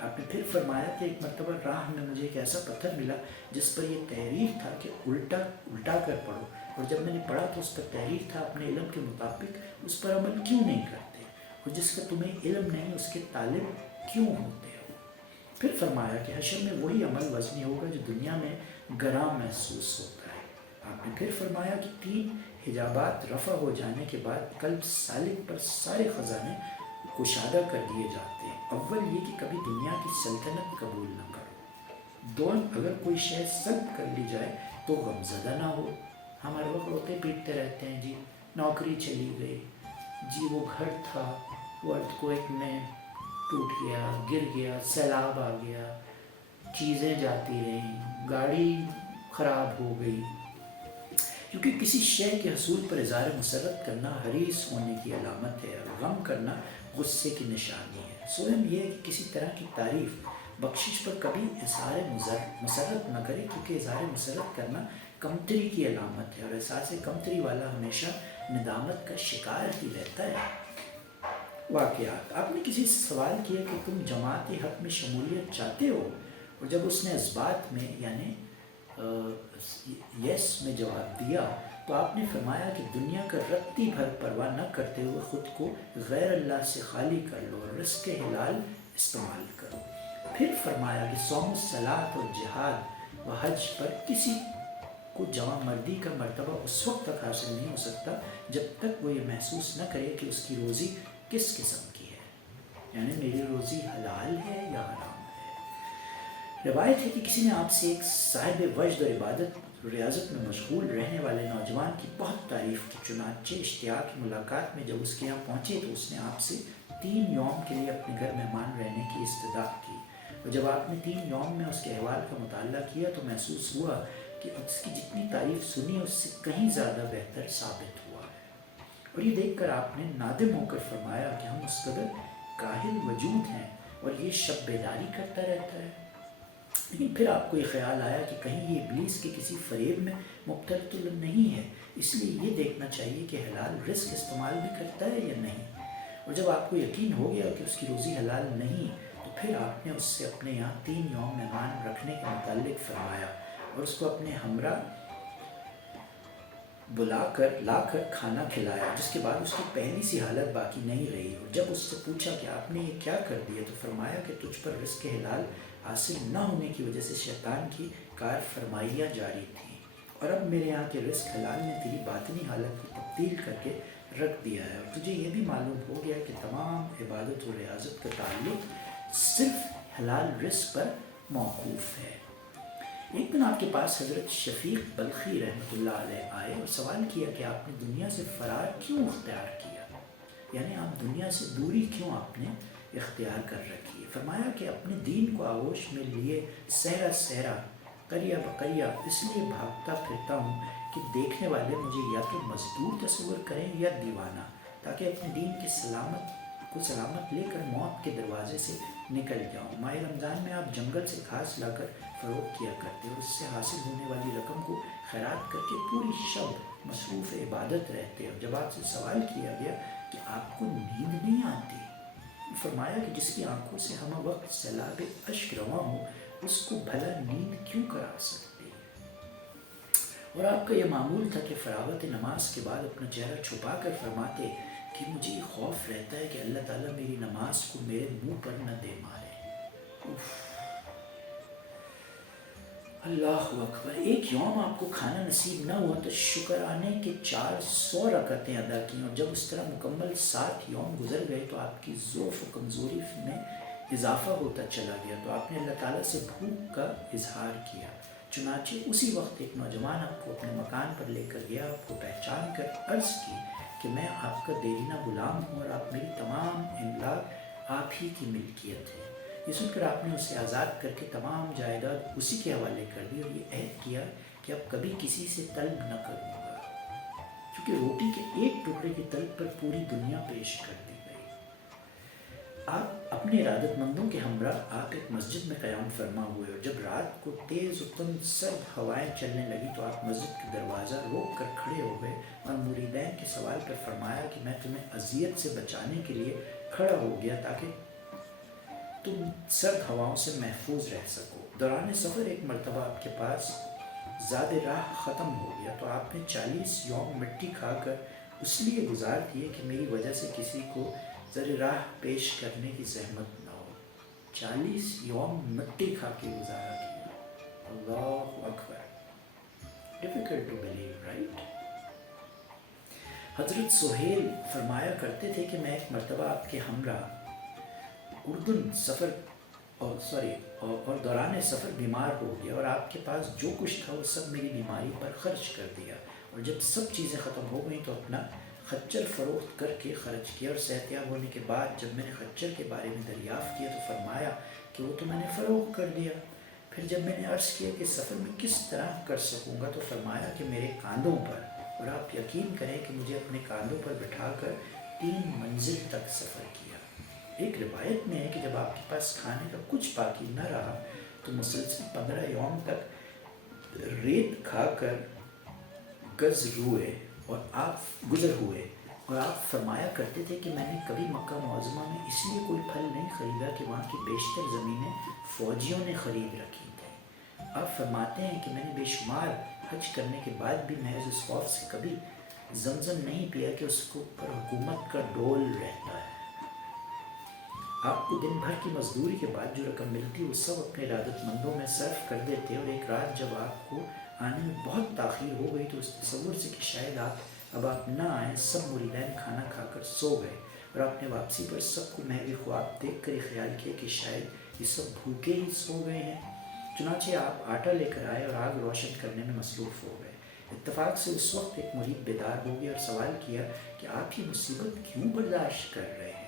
آپ نے پھر فرمایا کہ ایک مرتبہ راہ میں مجھے ایک ایسا پتھر ملا جس پر یہ تحریر تھا کہ الٹا کر پڑھو، اور جب میں نے پڑھا تو اس پر تحریر تھا اپنے علم کے مطابق اس پر عمل کیوں نہیں کرتے، اور جس کا تمہیں علم نہیں اس کے طالب کیوں ہوتے ہو۔ پھر فرمایا کہ حشر میں وہی عمل وزنی ہوگا جو دنیا میں گراں محسوس ہوتا ہے۔ آپ نے پھر فرمایا کہ 3 حجابات رفع ہو جانے کے بعد قلب سالک پر سارے خزانے کشادہ کر دیے جاتے ہیں۔ اول یہ کہ کبھی دنیا کی سلطنت قبول نہ کرو۔ دوم، اگر کوئی شے سلب کر لی جائے تو غمزدہ نہ ہو۔ ہم ہر وقت روتے پیٹتے رہتے ہیں، جی نوکری چلی گئی، جی وہ گھر تھا وہ ارتھکوئک میں ٹوٹ گیا، گر گیا، سیلاب آ گیا، چیزیں جاتی رہیں، گاڑی خراب ہو گئی۔ کیونکہ کسی شے کے حصول پر اظہار مسرت کرنا حریص ہونے کی علامت ہے، اور غم کرنا غصے کی نشانی ہے۔ سوئم یہ ہے کہ کسی طرح کی تعریف بخشش پر کبھی اظہار مسرت نہ کرے، کیونکہ اظہار مسرت کرنا کمتری کی علامت ہے، اور احساس کمتری والا ہمیشہ ندامت کا شکار ہی رہتا ہے۔ واقعات: آپ نے کسی سے سوال کیا کہ تم جماعت حق میں شمولیت چاہتے ہو، اور جب اس نے اس بات میں یعنی یس میں جواب دیا تو آپ نے فرمایا کہ دنیا کا رتی بھر پرواہ نہ کرتے ہوئے خود کو غیر اللہ سے خالی کر لو اور رزق حلال استعمال کرو۔ پھر فرمایا کہ صوم و صلاۃ اور جہاد و حج پر کسی کو جوان مردی کا مرتبہ اس وقت تک حاصل نہیں ہو سکتا جب تک وہ یہ محسوس نہ کرے کہ اس کی روزی کس قسم کی ہے، یعنی میری روزی حلال ہے یا حرام ہے۔ روایت ہے کہ کسی نے آپ سے ایک صاحب وجد اور عبادت ریاضت میں مشغول رہنے والے نوجوان کی بہت تعریف کی، چنانچہ اشتیاق کی ملاقات میں جب اس کے یہاں پہنچے تو اس نے آپ سے 3 یوم کے لیے اپنے گھر مہمان رہنے کی استدعا کی، اور جب آپ نے 3 یوم میں اس کے احوال کا مطالعہ کیا تو محسوس ہوا کہ اس کی جتنی تعریف سنی اس سے کہیں زیادہ بہتر ثابت ہوا ہے، اور یہ دیکھ کر آپ نے نادم ہو کر فرمایا کہ ہم اس قدر کاہل وجود ہیں اور یہ شب بیداری کرتا رہتا ہے۔ لیکن پھر آپ کو یہ خیال آیا کہ کہیں یہ ابلیس کے کسی فریب میں مبتلا تو نہیں ہے، اس لیے یہ دیکھنا چاہیے کہ حلال رزق استعمال بھی کرتا ہے یا نہیں، اور جب آپ کو یقین ہو گیا کہ اس کی روزی حلال نہیں تو پھر آپ نے اس سے اپنے یہاں 3 یوم مہمان رکھنے کے متعلق فرمایا اور اس کو اپنے ہمراہ لا کر کھانا کھلایا، جس کے بعد اس کی پہلی سی حالت باقی نہیں رہی، اور جب اس سے پوچھا کہ آپ نے یہ کیا کر دیا تو فرمایا کہ تجھ پر رزق حلال حاصل نہ ہونے کی وجہ سے شیطان کی کار فرمائیاں جاری تھیں، اور اب میرے یہاں کے رزق حلال نے تیری باطنی حالت کو تبدیل کر کے رکھ دیا ہے، اور تجھے یہ بھی معلوم ہو گیا کہ تمام عبادت و ریاضت کا تعلق صرف حلال رزق پر موقوف ہے۔ ایک دن آپ کے پاس حضرت شفیق بلخی رحمۃ اللہ علیہ آئے اور سوال کیا کہ آپ نے دنیا سے فرار کیوں اختیار کیا، یعنی آپ دنیا سے دوری کیوں آپ نے اختیار کر رکھی ہے۔ فرمایا کہ اپنے دین کو آغوش میں لیے صحرا صحرا قریہ بقریہ اس لیے بھاگتا پھرتا ہوں کہ دیکھنے والے مجھے یا تو مزدور تصور کریں یا دیوانہ، تاکہ اپنے دین کی سلامت لے کر موت کے دروازے سے نکل جاؤں۔ ماہ رمضان میں آپ جنگل سے گھاس لا کر فروخت کیا کرتے اور اس سے حاصل ہونے والی رقم کو خیرات کر کے پوری شب مصروف عبادت رہتے اور جب آپ سے سوال کیا گیا کہ آپ کو نیند نہیں آتی، فرمایا کہ جس کی آنکھوں سے ہمہ وقت سیلاب اشک رواں ہو اس کو بھلا نیند کیوں کرا سکتے؟ اور آپ کا یہ معمول تھا کہ فراغت نماز کے بعد اپنا چہرہ چھپا کر فرماتے کہ مجھے یہ خوف رہتا ہے کہ اللہ تعالیٰ میری نماز کو میرے منہ پر نہ دے مارے۔ اللہ اکبر۔ ایک یوم آپ کو کھانا نصیب نہ ہوا تو شکرانے کے 400 رکعتیں ادا کی، اور جب اس طرح مکمل 7 یوم گزر گئے تو آپ کی ضعف و کمزوری میں اضافہ ہوتا چلا گیا، تو آپ نے اللہ تعالیٰ سے بھوک کا اظہار کیا۔ چنانچہ اسی وقت ایک نوجوان آپ کو اپنے مکان پر لے کر گیا، آپ کو پہچان کر عرض کی کہ میں آپ کا دیرینہ غلام ہوں اور آپ میری تمام املاک آپ ہی کی ملکیت ہے۔ یہ سن کر آپ نے اسے آزاد کر کے تمام جائیداد اسی کے حوالے کر دی اور یہ عہد کیا کہ اب کبھی کسی سے طلب نہ کروں گا، کیونکہ روٹی کے ایک ٹکڑے کی طلب پر پوری دنیا پیش کر دی گئی۔ آپ اپنے ارادت مندوں کے ہمراہ آپ ایک مسجد میں قیام فرما ہوئے، اور جب رات کو تیز و تند سرد ہوائیں چلنے لگی تو آپ مسجد کا دروازہ روک کر کھڑے ہو گئے اور مریدین کے سوال پر فرمایا کہ میں تمہیں اذیت سے بچانے کے لیے کھڑا ہو گیا تاکہ تم سرد ہواؤں سے محفوظ رہ سکو۔ دوران سفر ایک مرتبہ آپ کے پاس زاد راہ ختم ہو گیا تو آپ نے 40 یوم مٹی کھا کر اس لیے گزار دیے کہ میری وجہ سے کسی کو زر راہ پیش کرنے کی زحمت نہ ہو۔ 40 یوم مٹی کھا کے گزارا کیا۔ اللہ اکبر۔ Difficult to believe, right? حضرت سہیل فرمایا کرتے تھے کہ میں ایک مرتبہ آپ کے ہمراہ اردن اور دوران سفر بیمار ہو گیا اور آپ کے پاس جو کچھ تھا وہ سب میری بیماری پر خرچ کر دیا، اور جب سب چیزیں ختم ہو گئیں تو اپنا خچر فروخت کر کے خرچ کیا، اور صحتیاب ہونے کے بعد جب میں نے خچر کے بارے میں دریافت کیا تو فرمایا کہ وہ تو میں نے فروخت کر دیا۔ پھر جب میں نے عرض کیا کہ سفر میں کس طرح کر سکوں گا تو فرمایا کہ میرے کاندھوں پر، اور آپ یقین کریں کہ مجھے اپنے کاندھوں پر بٹھا کر 3 منزل تک سفر کیا۔ ایک روایت میں ہے کہ جب آپ کے پاس کھانے کا کچھ باقی نہ رہا تو مسلسل 15 یوم تک ریت کھا کر گزر ہوئے، اور آپ فرمایا کرتے تھے کہ میں نے کبھی مکہ معظمہ میں اس لیے کوئی پھل نہیں خریدا کہ وہاں کی بیشتر زمینیں فوجیوں نے خرید رکھی تھیں۔ آپ فرماتے ہیں کہ میں نے بے شمار حج کرنے کے بعد بھی محض اس خوف سے کبھی زمزم نہیں پیا کہ اس کو پر حکومت کا ڈول رہتا ہے۔ آپ کو دن بھر کی مزدوری کے بعد جو رقم ملتی وہ سب اپنے ارادت مندوں میں صرف کر دیتے، اور ایک رات جب آپ کو آنے میں بہت تاخیر ہو گئی تو اس تصور سے کہ شاید اب آپ نہ آئیں، سب مریدین کھانا کھا کر سو گئے، اور آپ نے واپسی پر سب کو محوی خواب دیکھ کر یہ خیال کیا کہ شاید یہ سب بھوکے ہی سو گئے ہیں۔ چنانچہ آپ آٹا لے کر آئے اور آگ روشن کرنے میں مصروف ہو گئے۔ اتفاق سے اس وقت ایک مرید بیدار ہو گیا اور سوال کیا کہ آپ یہ مصیبت کیوں برداشت کر رہے ہیں؟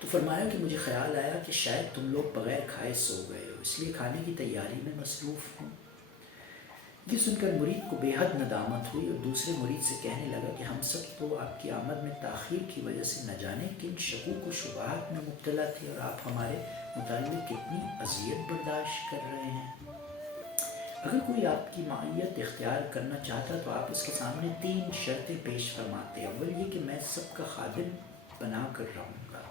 تو فرمایا کہ مجھے خیال آیا کہ شاید تم لوگ بغیر کھائے سو گئے ہو، اس لیے کھانے کی تیاری میں مصروف ہوں۔ یہ سن کر مرید کو بے حد ندامت ہوئی اور دوسرے مرید سے کہنے لگا کہ ہم سب تو آپ کی آمد میں تاخیر کی وجہ سے نہ جانے کن شکوک و شبہات میں مبتلا تھے، اور آپ ہمارے متعلق کتنی اذیت برداشت کر رہے ہیں۔ اگر کوئی آپ کی معیت اختیار کرنا چاہتا تو آپ اس کے سامنے 3 شرطیں پیش فرماتے۔ اول یہ کہ میں سب کا خادم بنا کر رہوں گا،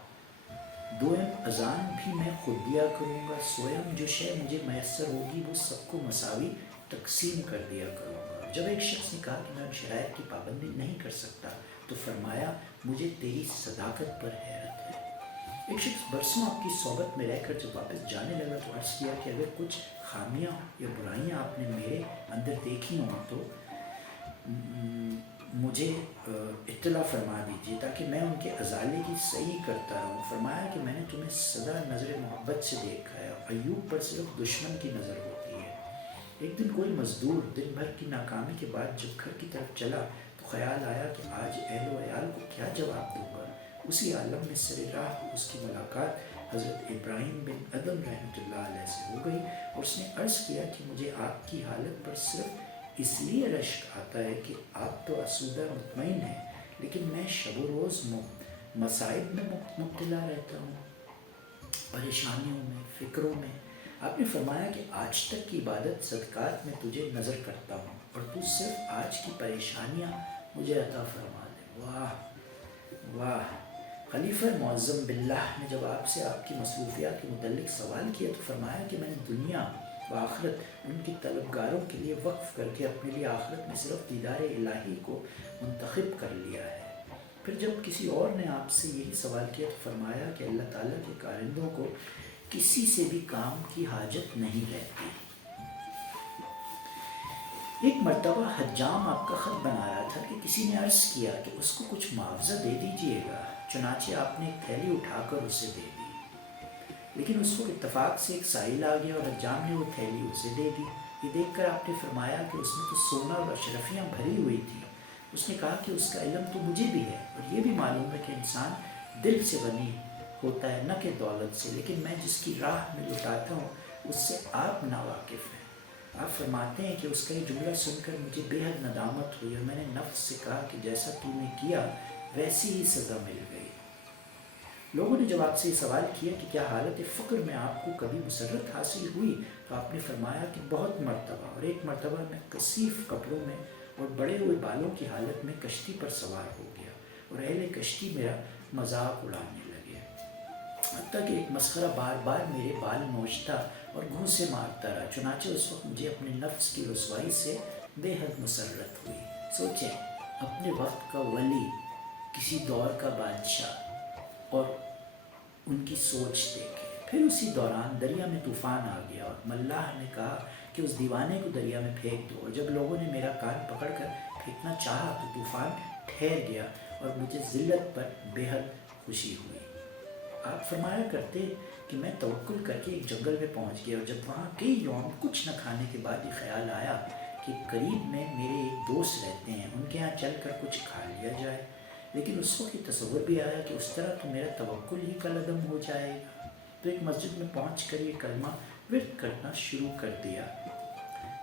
دوم اذان بھی میں خود دیا کروں گا، سویم جو شے مجھے میسر ہوگی وہ سب کو مساوی تقسیم کر دیا کروں گا۔ جب ایک شخص نے کہا کہ میں ان شرائط کی پابندی نہیں کر سکتا تو فرمایا مجھے تیری صداقت پر حیرت ہے۔ ایک شخص برسوں آپ کی صحبت میں رہ کر جب واپس جانے لگا تو عرض کیا کہ اگر کچھ خامیاں یا برائیاں آپ نے میرے اندر دیکھی ہوں تو مجھے اطلاع فرما دیجیے تاکہ میں ان کے ازالے کی صحیح کرتا رہوں۔ فرمایا کہ میں نے تمہیں سدا نظر محبت سے دیکھا ہے، ایوب پر صرف دشمن کی نظر ہوتی ہے۔ ایک دن کوئی مزدور دن بھر کی ناکامی کے بعد جب گھر کی طرف چلا تو خیال آیا کہ آج اہل و عیال کو کیا جواب دوں گا۔ اسی عالم میں سر راہ اس کی ملاقات حضرت ابراہیم بن ادم رحمۃ اللہ علیہ سے ہو گئی، اور اس نے عرض کیا کہ مجھے آپ کی حالت پر صرف اس لیے رشک آتا ہے کہ آپ تو آسودہ مطمئن ہیں، لیکن میں شب و روز مصائب میں مبتلا رہتا ہوں، پریشانیوں میں، فکروں میں۔ آپ نے فرمایا کہ آج تک کی عبادت صدقات میں تجھے نظر کرتا ہوں، اور تو صرف آج کی پریشانیاں مجھے عطا فرما دے۔ واہ واہ! خلیفہ معظم باللہ نے جب آپ سے آپ کی مصروفیات کے متعلق سوال کیا تو فرمایا کہ میں نے دنیا و آخرت ان کی طلبگاروں کے لیے وقف کر کے اپنے لیے آخرت میں صرف دیدار الہی کو منتخب کر لیا ہے۔ پھر جب کسی اور نے آپ سے یہی سوال کیا تو فرمایا کہ اللہ تعالیٰ کے کارندوں کو کسی سے بھی کام کی حاجت نہیں رہتی۔ ایک مرتبہ حجام آپ کا خط بنا رہا تھا کہ کسی نے عرض کیا کہ اس کو کچھ معاوضہ دے دیجئے گا، چنانچہ آپ نے ایک تھیلی اٹھا کر اسے دے دی، لیکن اس وقت اتفاق سے ایک سائل آ گیا اور حجام نے وہ تھیلی اسے دے دی۔ یہ دیکھ کر آپ نے فرمایا کہ اس میں تو سونا اور اشرفیاں بھری ہوئی تھی۔ اس نے کہا کہ اس کا علم تو مجھے بھی ہے، اور یہ بھی معلوم ہے کہ انسان دل سے غنی ہوتا ہے، نہ کہ دولت سے، لیکن میں جس کی راہ میں لٹاتا ہوں اس سے آپ ناواقف ہیں۔ آپ فرماتے ہیں کہ اس کا یہ جملہ سن کر مجھے بے حد ندامت ہوئی، اور میں نے نفس سے کہا کہ جیسا تو نے کیا ویسی ہی سزا مل گئی۔ لوگوں نے جب آپ سے یہ سوال کیا کہ کیا حالت فقر میں آپ کو کبھی مسرت حاصل ہوئی، تو آپ نے فرمایا کہ بہت مرتبہ، اور ایک مرتبہ میں کثیف کپڑوں میں اور بڑے ہوئے بالوں کی حالت میں کشتی پر سوار ہو گیا، اور اہل کشتی میرا مذاق اڑانے لگے، حتیٰ کہ ایک مسخرہ بار بار میرے بال نوچتا اور گھونسے مارتا رہا۔ چنانچہ اس وقت مجھے اپنے نفس کی رسوائی سے بے حد مسرت ہوئی۔ سوچیں، اپنے وقت کا ولی، کسی دور کا بادشاہ، اور ان کی سوچ دیکھیں۔ پھر اسی دوران دریا میں طوفان آ گیا، اور ملاح نے کہا کہ اس دیوانے کو دریا میں پھینک دو، اور جب لوگوں نے میرا کان پکڑ کر پھینکنا چاہا تو طوفان ٹھہر گیا، اور مجھے ذلت پر بے حد خوشی ہوئی۔ آپ فرمایا کرتے کہ میں توکل کر کے ایک جنگل میں پہنچ گیا، اور جب وہاں کئی یوم کچھ نہ کھانے کے بعد یہ خیال آیا کہ قریب میں میرے ایک دوست رہتے ہیں، ان کے یہاں چل کر کچھ کھا لیا جائے، لیکن اس وقت یہ تصور بھی آیا کہ اس طرح تو میرا توکل ہی کالعدم ہو جائے گا۔ تو ایک مسجد میں پہنچ کر یہ کلمہ ورد کرنا شروع کر دیا،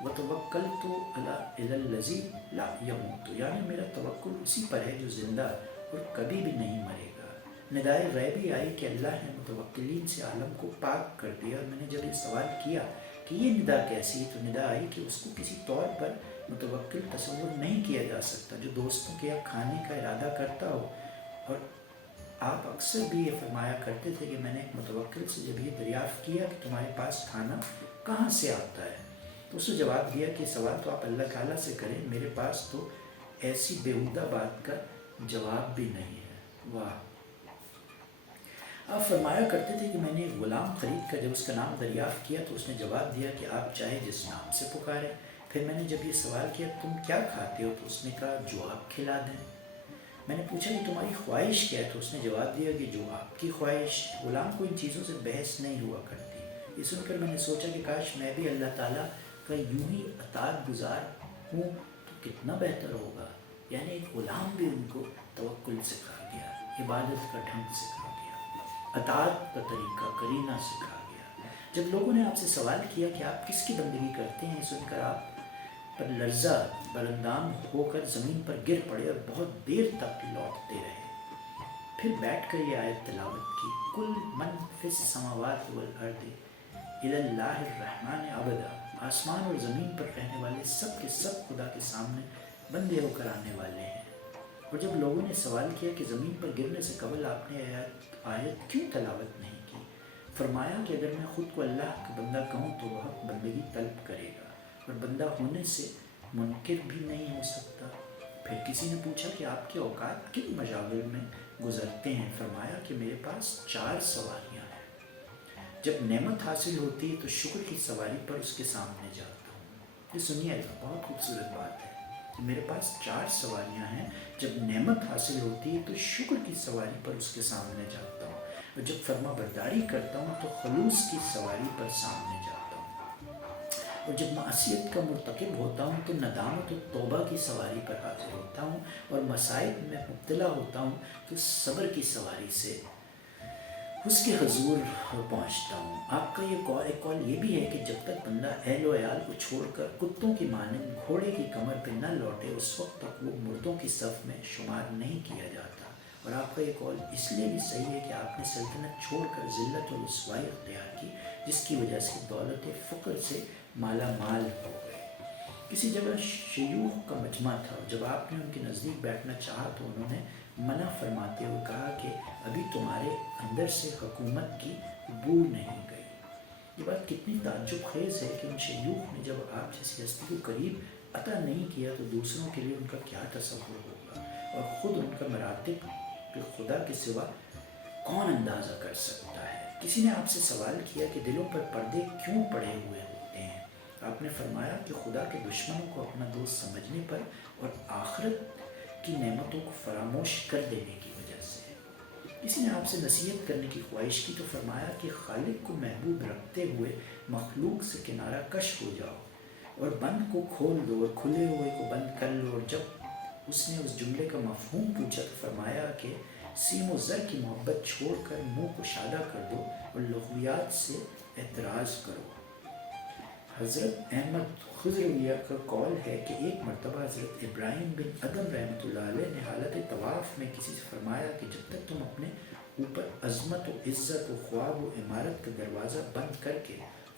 وَتَوَكَّلْتُ عَلَى الَّذِي لَا يَمُوتُ، یعنی میرا توکل اسی پر ہے جو زندہ اور کبھی بھی نہیں مرے گا۔ ندائے غیبی آئی کہ اللہ نے متوکلین سے عالم کو پاک کر دیا، اور میں نے جب یہ سوال کیا کہ یہ ندا کیسی ہے، تو ندا آئی کہ اس کو کسی طور پر متوکل تصور نہیں کیا جا سکتا جو دوستوں کے یہاں کھانے کا ارادہ کرتا ہو۔ اور آپ اکثر بھی یہ فرمایا کرتے تھے کہ میں نے ایک متوکل سے جب یہ دریافت کیا کہ تمہارے پاس کھانا کہاں سے آتا ہے، تو اس نے جواب دیا کہ سوال تو آپ اللہ تعالیٰ سے کریں، میرے پاس تو ایسی بیہودہ بات کا جواب بھی نہیں ہے۔ واہ! آپ فرمایا کرتے تھے کہ میں نے ایک غلام خرید کر جب اس کا نام دریافت کیا تو اس نے جواب دیا کہ آپ چاہے جس نام سے پکاریں۔ پھر میں نے جب یہ سوال کیا تم کیا کھاتے ہو، تو اس نے کہا جو آپ کھلا دیں۔ میں نے پوچھا کہ تمہاری خواہش کیا ہے، تو اس نے جواب دیا کہ جو آپ کی خواہش۔ غلام کو ان چیزوں سے بحث نہیں ہوا کرتی۔ یہ سن کر میں نے سوچا کہ کاش میں بھی اللہ تعالیٰ کا یوں ہی اطاعت گزار ہوں تو کتنا بہتر ہوگا۔ یعنی ایک غلام بھی ان کو توکل سکھا گیا، عبادت کا ڈھنگ سکھا گیا، اطاعت کا طریقہ کرینہ سکھا گیا۔ جب لوگوں نے آپ سے سوال کیا کہ آپ کس کی بندگی کرتے ہیں، سن کر آپ پر لرزہ براندام ہو کر زمین پر گر پڑے اور بہت دیر تک لوٹتے رہے۔ پھر بیٹھ کر یہ آیت تلاوت کی، کل من فی السماوات والارض الی اللہ الرحمن عبدا، آسمان اور زمین پر رہنے والے سب کے سب خدا کے سامنے بندے ہو کر آنے والے ہیں۔ اور جب لوگوں نے سوال کیا کہ زمین پر گرنے سے قبل آپ نے آیت کیوں تلاوت نہیں کی، فرمایا کہ اگر میں خود کو اللہ کا بندہ کہوں تو وہ حق بندگی طلب کرے گا، اور بندہ ہونے سے منکر بھی نہیں ہو سکتا۔ پھر کسی نے پوچھا کہ آپ کے اوقات کن مشاغل میں گزرتے ہیں، فرمایا کہ میرے پاس 4 سواریاں ہیں۔ جب نعمت حاصل ہوتی ہے تو شکر کی سواری پر اس کے سامنے جاتا ہوں۔ یہ سنیے گا، بہت خوبصورت بات ہے کہ میرے پاس 4 سواریاں ہیں، جب نعمت حاصل ہوتی ہے تو شکر کی سواری پر اس کے سامنے جاتا ہوں، اور جب فرما برداری کرتا ہوں تو خلوص کی سواری پر سامنے جاتا ہوں۔ اور جب معصیت کا مرتکب ہوتا ہوں تو ندامت و توبہ کی سواری پر حاضر ہوتا ہوں، اور مصائب میں مبتلا ہوتا ہوں تو صبر کی سواری سے اس کے حضور پہنچتا ہوں۔ آپ کا یہ قول یہ بھی ہے کہ جب تک بندہ اہل و عیال کو چھوڑ کر کتوں کی مانند گھوڑے کی کمر پہ نہ لوٹے اس وقت تک وہ مردوں کی صف میں شمار نہیں کیا جاتا۔ اور آپ کا یہ قول اس لیے بھی صحیح ہے کہ آپ نے سلطنت چھوڑ کر ذلت و رسوائی اختیار کی، جس کی وجہ سے دولت فقر سے مالا مال ہو گئے۔ کسی جگہ شیوخ کا مجمع تھا، جب آپ نے ان کے نزدیک بیٹھنا چاہا تو انہوں نے منع فرماتے ہوئے کہا کہ ابھی تمہارے اندر سے حکومت کی بو نہیں گئی۔ یہ بات کتنی تعجب خیز ہے کہ ان شیوخ نے جب آپ جیسی ہستی کو قریب عطا نہیں کیا تو دوسروں کے لیے ان کا کیا تصور ہوگا، اور خود ان کا مراتب کہ خدا کے سوا کون اندازہ کر سکتا ہے۔ کسی نے آپ سے سوال کیا کہ دلوں پر پردے کیوں پڑے ہوئے ہوتے ہیں؟ آپ نے فرمایا کہ خدا کے دشمنوں کو اپنا دوست سمجھنے پر اور آخرت کی نعمتوں کو فراموش کر دینے کی وجہ سے۔ کسی نے آپ سے نصیحت کرنے کی خواہش کی تو فرمایا کہ خالق کو محبوب رکھتے ہوئے مخلوق سے کنارہ کش ہو جاؤ، اور بند کو کھول دو اور کھلے ہوئے کو بند کر لو۔ اور جب اس نے اس جملے کا مفہوم پوچھا تو فرمایا کہ سیم و زر کی محبت چھوڑ کر منہ کشادہ کر دو اور لغویات سے اعتراض کرو۔ حضرت احمد خضرویہ کا قول ہے کہ ایک مرتبہ حضرت ابراہیم بن ادم رحمۃ اللہ علیہ نے حالت طواف میں کسی سے فرمایا کہ جب تک تم اپنے اوپر عظمت و عزت و خواب و عمارت کا دروازہ بند کر کے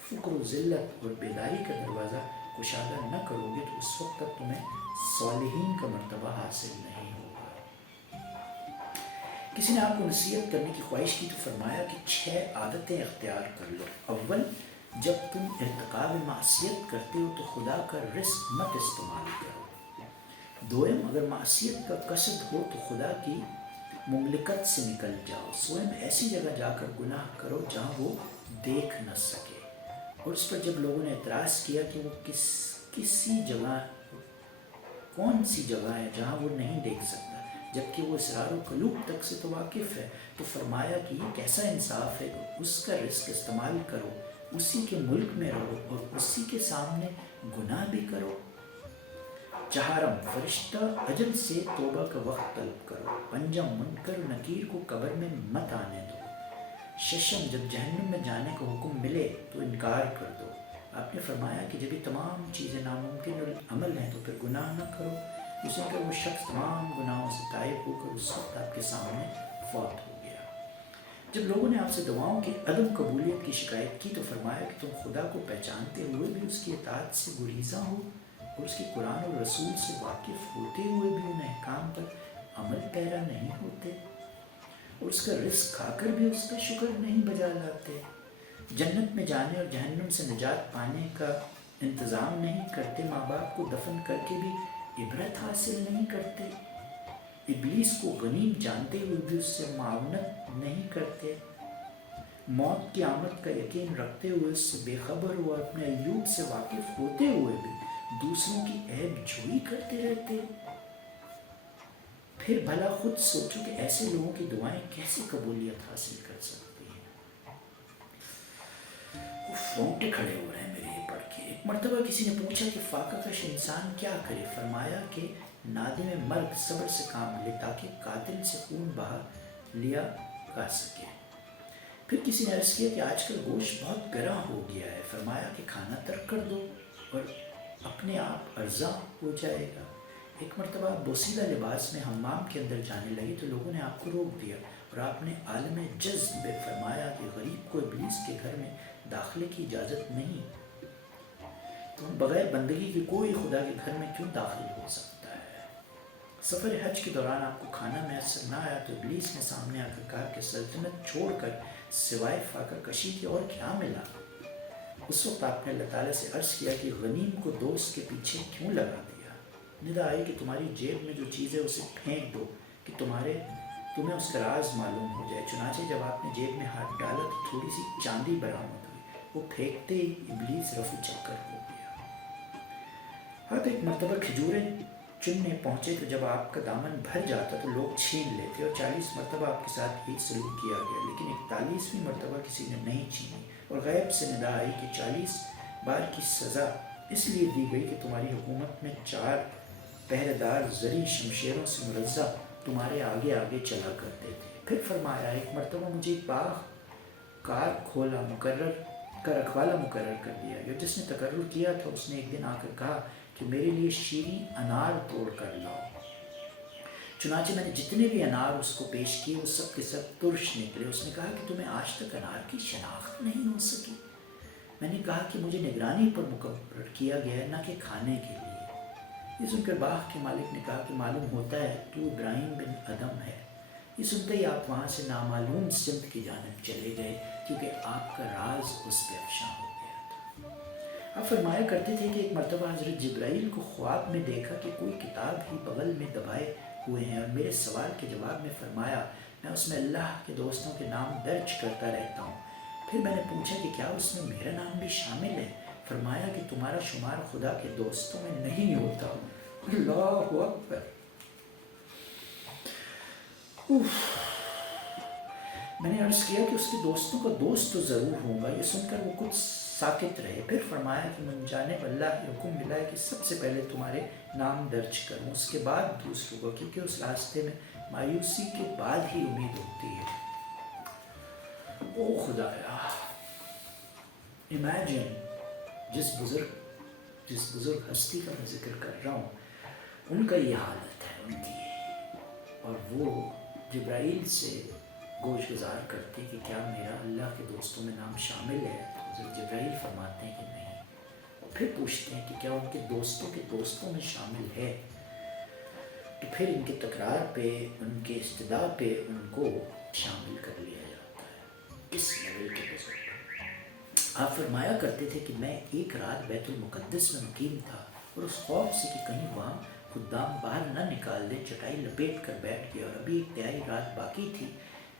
فقر و ذلت اور بیداری کا دروازہ کشادہ نہ کرو گے تو اس وقت تک تمہیں صالحین کا مرتبہ حاصل نہیں ہوگا۔ کسی نے آپ کو نصیحت کرنے کی خواہش کی تو فرمایا کہ 6 عادتیں اختیار کر لو۔ اول، جب تم ارتکاب معصیت کرتے ہو تو خدا کا رزق مت استعمال کرو۔ دوم، اگر معصیت کا قصد ہو تو خدا کی مملکت سے نکل جاؤ۔ سوم، ایسی جگہ جا کر گناہ کرو جہاں وہ دیکھ نہ سکے۔ اور اس پر جب لوگوں نے اعتراض کیا کہ وہ کون سی جگہ ہے جہاں وہ نہیں دیکھ سکتا جبکہ وہ اسرار و قلوب تک سے تو واقف ہے، تو فرمایا کہ یہ کیسا انصاف ہے کہ اس کا رزق استعمال کرو، اسی کے ملک میں رہو اور اسی کے سامنے گناہ بھی کرو۔ چہارم، فرشتہ اجل سے توبہ کا وقت طلب کرو۔ پنجم، منکر و نکیر کو قبر میں مت آنے دو۔ ششم، جب جہنم میں جانے کا حکم ملے تو انکار کر دو۔ آپ نے فرمایا کہ جب یہ تمام چیزیں ناممکن عمل ہیں تو پھر گناہ نہ کرو، جسے کہ وہ شخص تمام گناہوں سے تائب ہو کر اس وقت آپ کے سامنے فوت ہو گیا۔ جب لوگوں نے آپ سے دعاؤں کی عدم قبولیت کی شکایت کی تو فرمایا کہ تم خدا کو پہچانتے ہوئے بھی اس کی اطاعت سے گریزاں ہو اور اس کے قرآن اور رسول سے واقف ہوتے ہوئے بھی ان احکام پر عمل پیرا نہیں ہوتے، اور اس کا رزق کھا کر بھی اس کا شکر نہیں بجا لاتے، جنت میں جانے اور جہنم سے نجات پانے کا انتظام نہیں کرتے، ماں باپ کو دفن کر کے بھی عبرت حاصل نہیں کرتے، ابلیس کو غنیم جانتے ہوئے بھی اس سے معاونت نہیں کرتے، موت کی آمد کا یقین رکھتے ہوئے اس سے بے خبر ہوا، اپنے عیوب سے واقف ہوتے ہوئے بھی دوسروں کی عیب جوئی کرتے رہتے۔ پھر بھلا خود سوچو کہ ایسے لوگوں کی دعائیں کیسے قبولیت حاصل کر سکتی ہیں۔ وہ رونگٹے کھڑے ہو رہے ہیں میرے یہ پڑھ کے۔ ایک مرتبہ کسی نے پوچھا کہ فاقہ کش انسان کیا کرے؟ فرمایا کہ نادم مرگ صبر سے کام لے تاکہ قاتل سے خون بہا لیا جا سکے۔ پھر کسی نے عرض کیا کہ آج کل گوشت بہت گراں ہو گیا ہے، فرمایا کہ کھانا ترک کر دو اور اپنے آپ ارزاں ہو جائے گا۔ ایک مرتبہ آپ بوسیدہ لباس میں حمام کے اندر جانے لگے تو لوگوں نے آپ کو روک دیا اور آپ نے عالم جذب میں فرمایا کہ غریب کو ابلیس کے گھر میں داخلے کی اجازت نہیں، تو بغیر بندگی کے کوئی خدا کے گھر میں کیوں داخل ہو سکتا ہے؟ سفر حج کے دوران آپ کو کھانا میسر نہ آیا تو ابلیس نے سامنے آ کر کہا کہ سلطنت چھوڑ کر سوائے فاقہ کشی کے اور کیا ملا؟ اس وقت آپ نے اللہ تعالیٰ سے عرض کیا کہ غنیم کو دوست کے پیچھے کیوں لگا دیا؟ ندا آئی کہ تمہاری جیب میں جو چیز ہے اسے پھینک دو کہ تمہیں اس کا راز معلوم ہو جائے۔ چنانچہ جب آپ نے جیب میں ہاتھ ڈالا تو تھوڑی سی چاندی برآمد ہوئی، وہ پھینکتے ہی ابلیس رفو چکر ہو گیا۔ ہاں، تو ایک مرتبہ کھجوریں چننے پہنچے تو جب آپ کا دامن بھر جاتا تو لوگ چھین لیتے، اور 40 مرتبہ آپ کے ساتھ یہی سلوک کیا گیا، لیکن 41ویں مرتبہ کسی نے نہیں چھینی، اور غیب سے ندا آئی کہ 40 بار کی سزا اس لیے دی گئی کہ تمہاری حکومت میں 4 پہرے دار زرعی شمشیروں سے مرزا تمہارے آگے آگے چلا کرتے تھے۔ پھر فرمایا ایک مرتبہ مجھے ایک باغ کار کھولا رکھوالا مقرر کر دیا گیا۔ جس نے تقرر کیا تھا اس نے ایک دن آ کر کہا کہ میرے لیے شیریں انار توڑ کر لاؤ۔ چنانچہ میں نے جتنے بھی انار اس کو پیش کیے وہ سب کے سب ترش نکلے۔ اس نے کہا کہ تمہیں آج تک انار کی شناخت نہیں ہو سکی۔ میں نے کہا کہ مجھے نگرانی پر مقرر کیا گیا ہے، نہ کہ کھانے کے لیے۔ یہ سن کر باغ کے مالک نے کہا کہ معلوم ہوتا ہے تو ابراہیم بن ادم ہے۔ یہ سنتے ہی آپ وہاں سے نامعلوم سمت کی جانب چلے گئے، کیونکہ آپ کا راز اس پہ افشاں ہو گیا تھا۔ آپ فرمایا کرتے تھے کہ ایک مرتبہ حضرت جبرائیل کو خواب میں دیکھا کہ کوئی کتاب ہی بغل میں دبائے ہوئے ہیں، اور میرے سوال کے جواب میں فرمایا میں اس میں اللہ کے دوستوں کے نام درج کرتا رہتا ہوں۔ پھر میں نے پوچھا کہ کیا اس میں میرا نام بھی شامل ہے؟ فرمایا کہ تمہارا شمار خدا کے دوستوں میں نہیں ہوتا۔ اللہ اکبر۔ میں نے عرض کیا کہ اس کے دوستوں کا دوست تو ضرور ہوں گا۔ یہ سن کر وہ کچھ ساکت رہے۔ پھر فرمایا کہ من جانب اللہ نے حکم ملا ہے کہ سب سے پہلے تمہارے نام درج کروں، اس کے بعد دوسروں کو، کیونکہ اس راستے میں مایوسی کے بعد ہی امید ہوتی ہے۔ او خدایا، امیجن جس بزرگ ہستی کا میں ذکر کر رہا ہوں ان کا یہ حالت ہے ان کی، اور وہ جبرائیل سے گوش گزار کرتے کہ کیا میرا اللہ کے دوستوں میں نام شامل ہے؟ تو حضرت جبرائیل فرماتے ہیں کہ نہیں، اور پھر پوچھتے ہیں کہ کیا ان کے دوستوں میں شامل ہے؟ تو پھر ان کے تکرار پہ، ان کے استدعا پہ ان کو شامل کر لیا جاتا ہے۔ کس لیول کے بزرگ! آپ فرمایا کرتے تھے کہ میں ایک رات بیت المقدس میں مقیم تھا، اور اس خوف سے کہ کہیں وہاں خدام باہر نہ نکال دے چٹائی لپیٹ کر بیٹھ گیا، اور ابھی ایک تہائی رات باقی تھی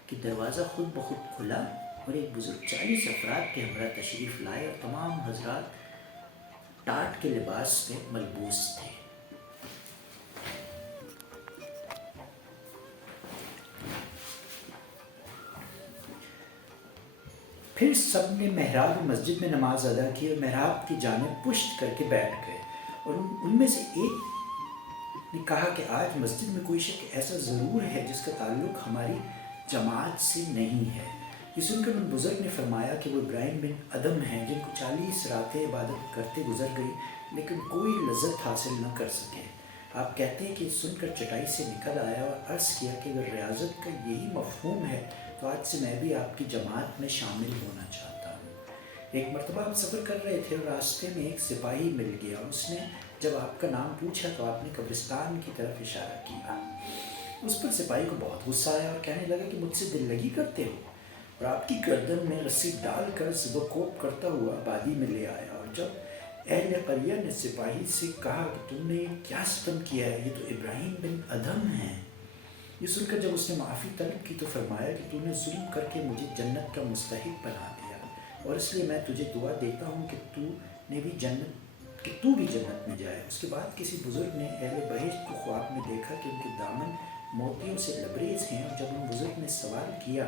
کہ دروازہ خود بخود کھلا اور ایک بزرگ 40 افراد کے ہمراہ تشریف لائے، اور تمام حضرات ٹاٹ کے لباس میں ملبوس تھے۔ پھر سب نے محراب مسجد میں نماز ادا کی اور محراب کی جانب پشت کر کے بیٹھ گئے، اور ان میں سے ایک نے کہا کہ آج مسجد میں کوئی شخص ایسا ضرور ہے جس کا تعلق ہماری جماعت سے نہیں ہے۔ یہ سن کر ان بزرگ نے فرمایا کہ وہ ابراہیم بن ادم ہیں جن کو 40 راتیں عبادت کرتے گزر گئی لیکن کوئی لذت حاصل نہ کر سکے۔ آپ کہتے ہیں کہ سن کر چٹائی سے نکل آیا اور عرض کیا کہ اگر ریاضت کا یہی مفہوم ہے تو آج سے میں بھی آپ کی جماعت میں شامل ہونا چاہتا ہوں۔ ایک مرتبہ آپ سفر کر رہے تھے اور راستے میں ایک سپاہی مل گیا، اس نے جب آپ کا نام پوچھا تو آپ نے قبرستان کی طرف اشارہ کیا۔ اس پر سپاہی کو بہت غصہ آیا اور کہنے لگا کہ مجھ سے دل لگی کرتے ہو، اور آپ کی گردن میں رسی ڈال کر زبکوب کرتا ہوا آبادی میں لے آیا۔ اور جب اہل قریہ نے سپاہی سے کہا کہ تم نے کیا ستم کیا ہے، یہ تو ابراہیم بن ادم ہیں، یہ سن کر جب اس نے معافی طلب کی تو فرمایا کہ تو نے ظلم کر کے مجھے جنت کا مستحق بنا دیا، اور اس لیے میں تجھے دعا دیتا ہوں کہ تو بھی جنت میں جائے۔ اس کے بعد کسی بزرگ نے اہل بہشت کو خواب میں دیکھا کہ ان کے دامن موتیوں سے لبریز ہیں، اور جب ان بزرگ نے سوال کیا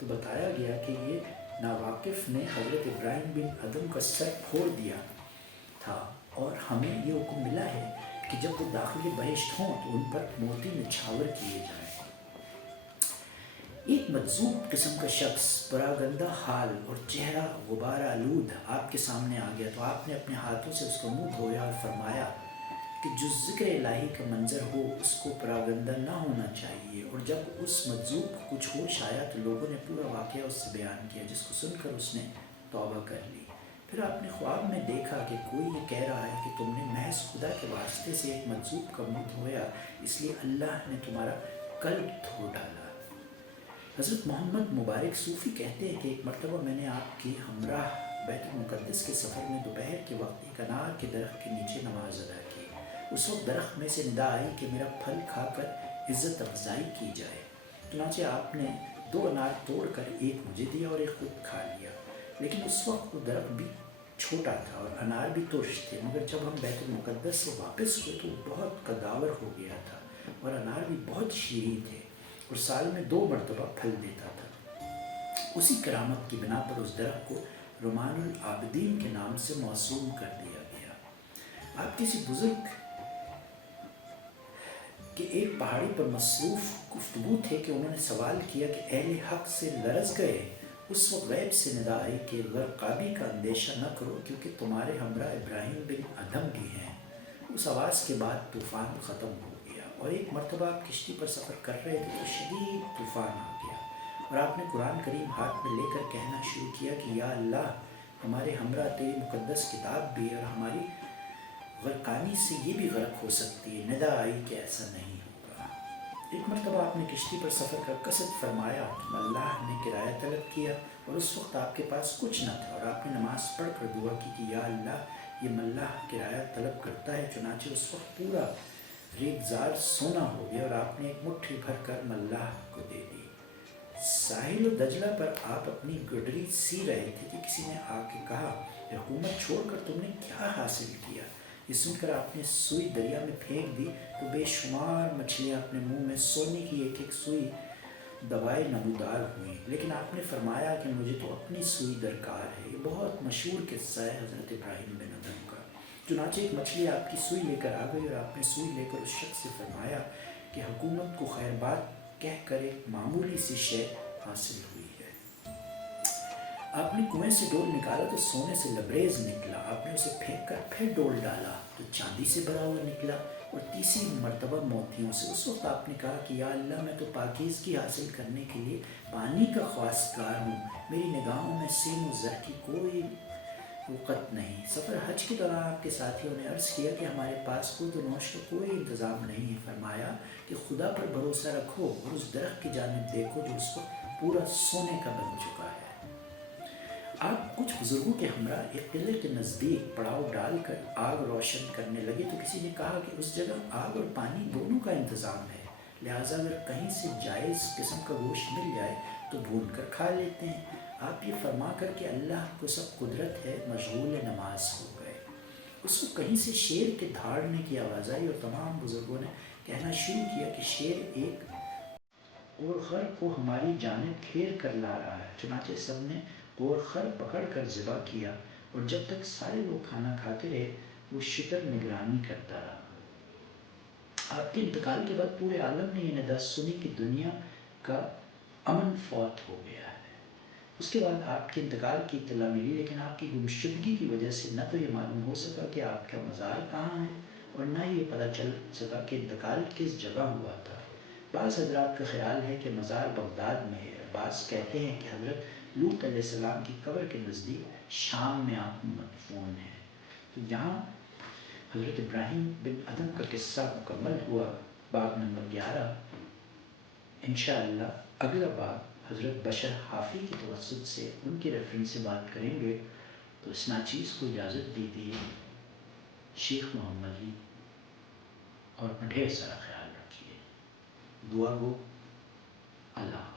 تو بتایا گیا کہ یہ ناواقف نے حضرت ابراہیم بن ادم کا سر پھوڑ دیا تھا، اور ہمیں یہ حکم ملا ہے کہ جب وہ داخل بہشت ہوں تو ان پر موتی نچھاور کیے جائیں۔ ایک مجذوب قسم کا شخص پراگندہ حال اور چہرہ غبار آلود آپ کے سامنے آ گیا تو آپ نے اپنے ہاتھوں سے اس کا منہ دھویا اور فرمایا کہ جو ذکر الہی کا منظر ہو اس کو پراگندہ نہ ہونا چاہیے۔ اور جب اس مجذوب کو کچھ ہوش آیا تو لوگوں نے پورا واقعہ اس سے بیان کیا، جس کو سن کر اس نے توبہ کر لی۔ پھر آپ نے خواب میں دیکھا کہ کوئی یہ کہہ رہا ہے کہ تم نے محض خدا کے واسطے سے ایک مجذوب کا منہ دھویا، اس لیے اللہ نے تمہارا قلب دھو ڈالا۔ حضرت محمد مبارک صوفی کہتے ہیں کہ ایک مرتبہ میں نے آپ کی ہمراہ بیت المقدس کے سفر میں دوپہر کے وقت ایک انار کے درخت کے نیچے نماز ادا کی۔ اس وقت درخت میں سے ندا آئی کہ میرا پھل کھا کر عزت افزائی کی جائے، چنانچہ آپ نے 2 انار توڑ کر ایک مجھے دیا اور ایک خود کھا لیا۔ لیکن اس وقت وہ درخت بھی چھوٹا تھا اور انار بھی ترش تھے، مگر جب ہم بیت المقدس سے واپس ہوئے تو بہت قداور ہو گیا تھا اور انار بھی بہت شیریں تھے اور سال میں 2 مرتبہ پھل دیتا تھا۔ اسی کرامت کی بنا پر اس درخت کو رومان العابدین کے نام سے موسوم کر دیا گیا۔ آپ کسی بزرگ کہ ایک پہاڑی پر مصروف گفتگو تھے کہ انہوں نے سوال کیا کہ اہل حق سے لرز گئے۔ اس وقت غیب سے ندا آئی کہ غرقابی کا اندیشہ نہ کرو کیونکہ تمہارے ہمراہ ابراہیم بن ادھم بھی ہیں۔ اس آواز کے بعد طوفان ختم ہو گیا، اور ایک مرتبہ آپ کشتی پر سفر کر رہے تھے تو شدید طوفان آ گیا، اور آپ نے قرآن کریم ہاتھ میں لے کر کہنا شروع کیا کہ یا اللہ، ہمارے ہمراہ تیری مقدس کتاب بھی ہے، اور ہماری غرقانی سے یہ بھی غرق ہو سکتی ہے۔ ندا آئی کہ ایسا نہیں ہوگا۔ ایک مرتبہ آپ نے کشتی پر سفر کر قصد فرمایا، اللہ نے کرایہ طلب کیا، اور اس وقت آپ کے پاس کچھ نہ تھا، اور آپ نے نماز پڑھ کر دعا کی کہ یا اللہ، یہ ملاح کرایہ طلب کرتا ہے۔ چنانچہ اس وقت پورا ریگزار سونا ہو گیا، اور آپ نے ایک مٹھی بھر کر ملاح کو دے دی۔ ساحل دجلہ پر آپ اپنی گڈری سی رہے تھے کہ کسی نے آ کے کہا، حکومت چھوڑ کر تم نے کیا حاصل کیا؟ یہ سن کر آپ نے سوئی دریا میں پھینک دی تو بے شمار مچھلیاں اپنے منہ میں سونے کی ایک ایک سوئی دبائے نمودار ہوئی، لیکن آپ نے فرمایا کہ مجھے تو اپنی سوئی درکار ہے۔ یہ بہت مشہور قصہ ہے حضرت ابراہیم بن ادھم کا۔ چنانچہ ایک مچھلی آپ کی سوئی لے کر آ گئی، اور آپ نے سوئی لے کر اس شخص سے فرمایا کہ حکومت کو خیر بات کہہ کر ایک معمولی سی شے حاصل ہوئی ہے۔ آپ نے کنویں سے ڈول نکالا تو سونے سے لبریز نکلا، آپ نے اسے پھینک کر پھر ڈول ڈالا تو چاندی سے بھرا ہوا نکلا، اور تیسری مرتبہ موتیوں سے۔ اس وقت آپ نے کہا کہ یا اللہ، میں تو پاکیزگی حاصل کرنے کے لیے پانی کا خواستگار ہوں، میری نگاہوں میں سیم و زر کی کوئی وقت نہیں۔ سفر حج کے دوران آپ کے ساتھیوں نے عرض کیا کہ ہمارے پاس خود و نوش کا کوئی انتظام نہیں ہے۔ فرمایا کہ خدا پر بھروسہ رکھو اور اس درخت کی جانب دیکھو جو اس وقت پورا سونے کا بن چکا ہے۔ آپ کچھ بزرگوں کے ہمراہ ایک قلعے کے نزدیک پڑاؤ ڈال کر آگ روشن کرنے لگے تو کسی نے کہا کہ اس جگہ آگ اور پانی دونوں کا انتظام ہے، لہٰذا اگر کہیں سے جائز قسم کا گوشت مل جائے تو بھون کر کھا لیتے ہیں۔ آپ یہ فرما کر کہ اللہ کو سب قدرت ہے مشغول نماز ہو گئے۔ اس کو کہیں سے شیر کے دھاڑنے کی آواز آئی، اور تمام بزرگوں نے کہنا شروع کیا کہ شیر ایک اور خر کو ہماری جانب گھیر کر لا رہا ہے۔ چنانچہ سب نے اور خر پکڑ کر ذبح کیا، اور جب تک سارے لوگ کھانا کھاتے رہے وہ شتر نگرانی کرتا رہا۔ آپ کے انتقال کے بعد پورے عالم نے یہ ندا سنی کہ دنیا کا امن فوت ہو گیا ہے۔ اس کے بعد آپ کے انتقال کی اطلاع ملی، لیکن آپ کی گمشدگی کی وجہ سے نہ تو یہ معلوم ہو سکا کہ آپ کا مزار کہاں ہے، اور نہ ہی یہ پتہ چل سکا کہ انتقال کس جگہ ہوا تھا۔ بعض حضرات کا خیال ہے کہ مزار بغداد میں ہے، بعض کہتے ہیں کہ حضرت لوط علیہ السلام کی قبر کے نزدیک شام میں آپ مدفون ہیں۔ تو یہاں حضرت ابراہیم بن ادھم کا قصہ مکمل ہوا۔ باب نمبر 11۔ انشاءاللہ اگلا باب حضرت بشر حافی کی توسط سے ان کی ریفرنس سے بات کریں گے، تو اس ناچیز کو اجازت دیجیے۔ شیخ محمد علی، اور اپنا ڈھیر سارا خیال رکھیے۔ دعا گو، اللہ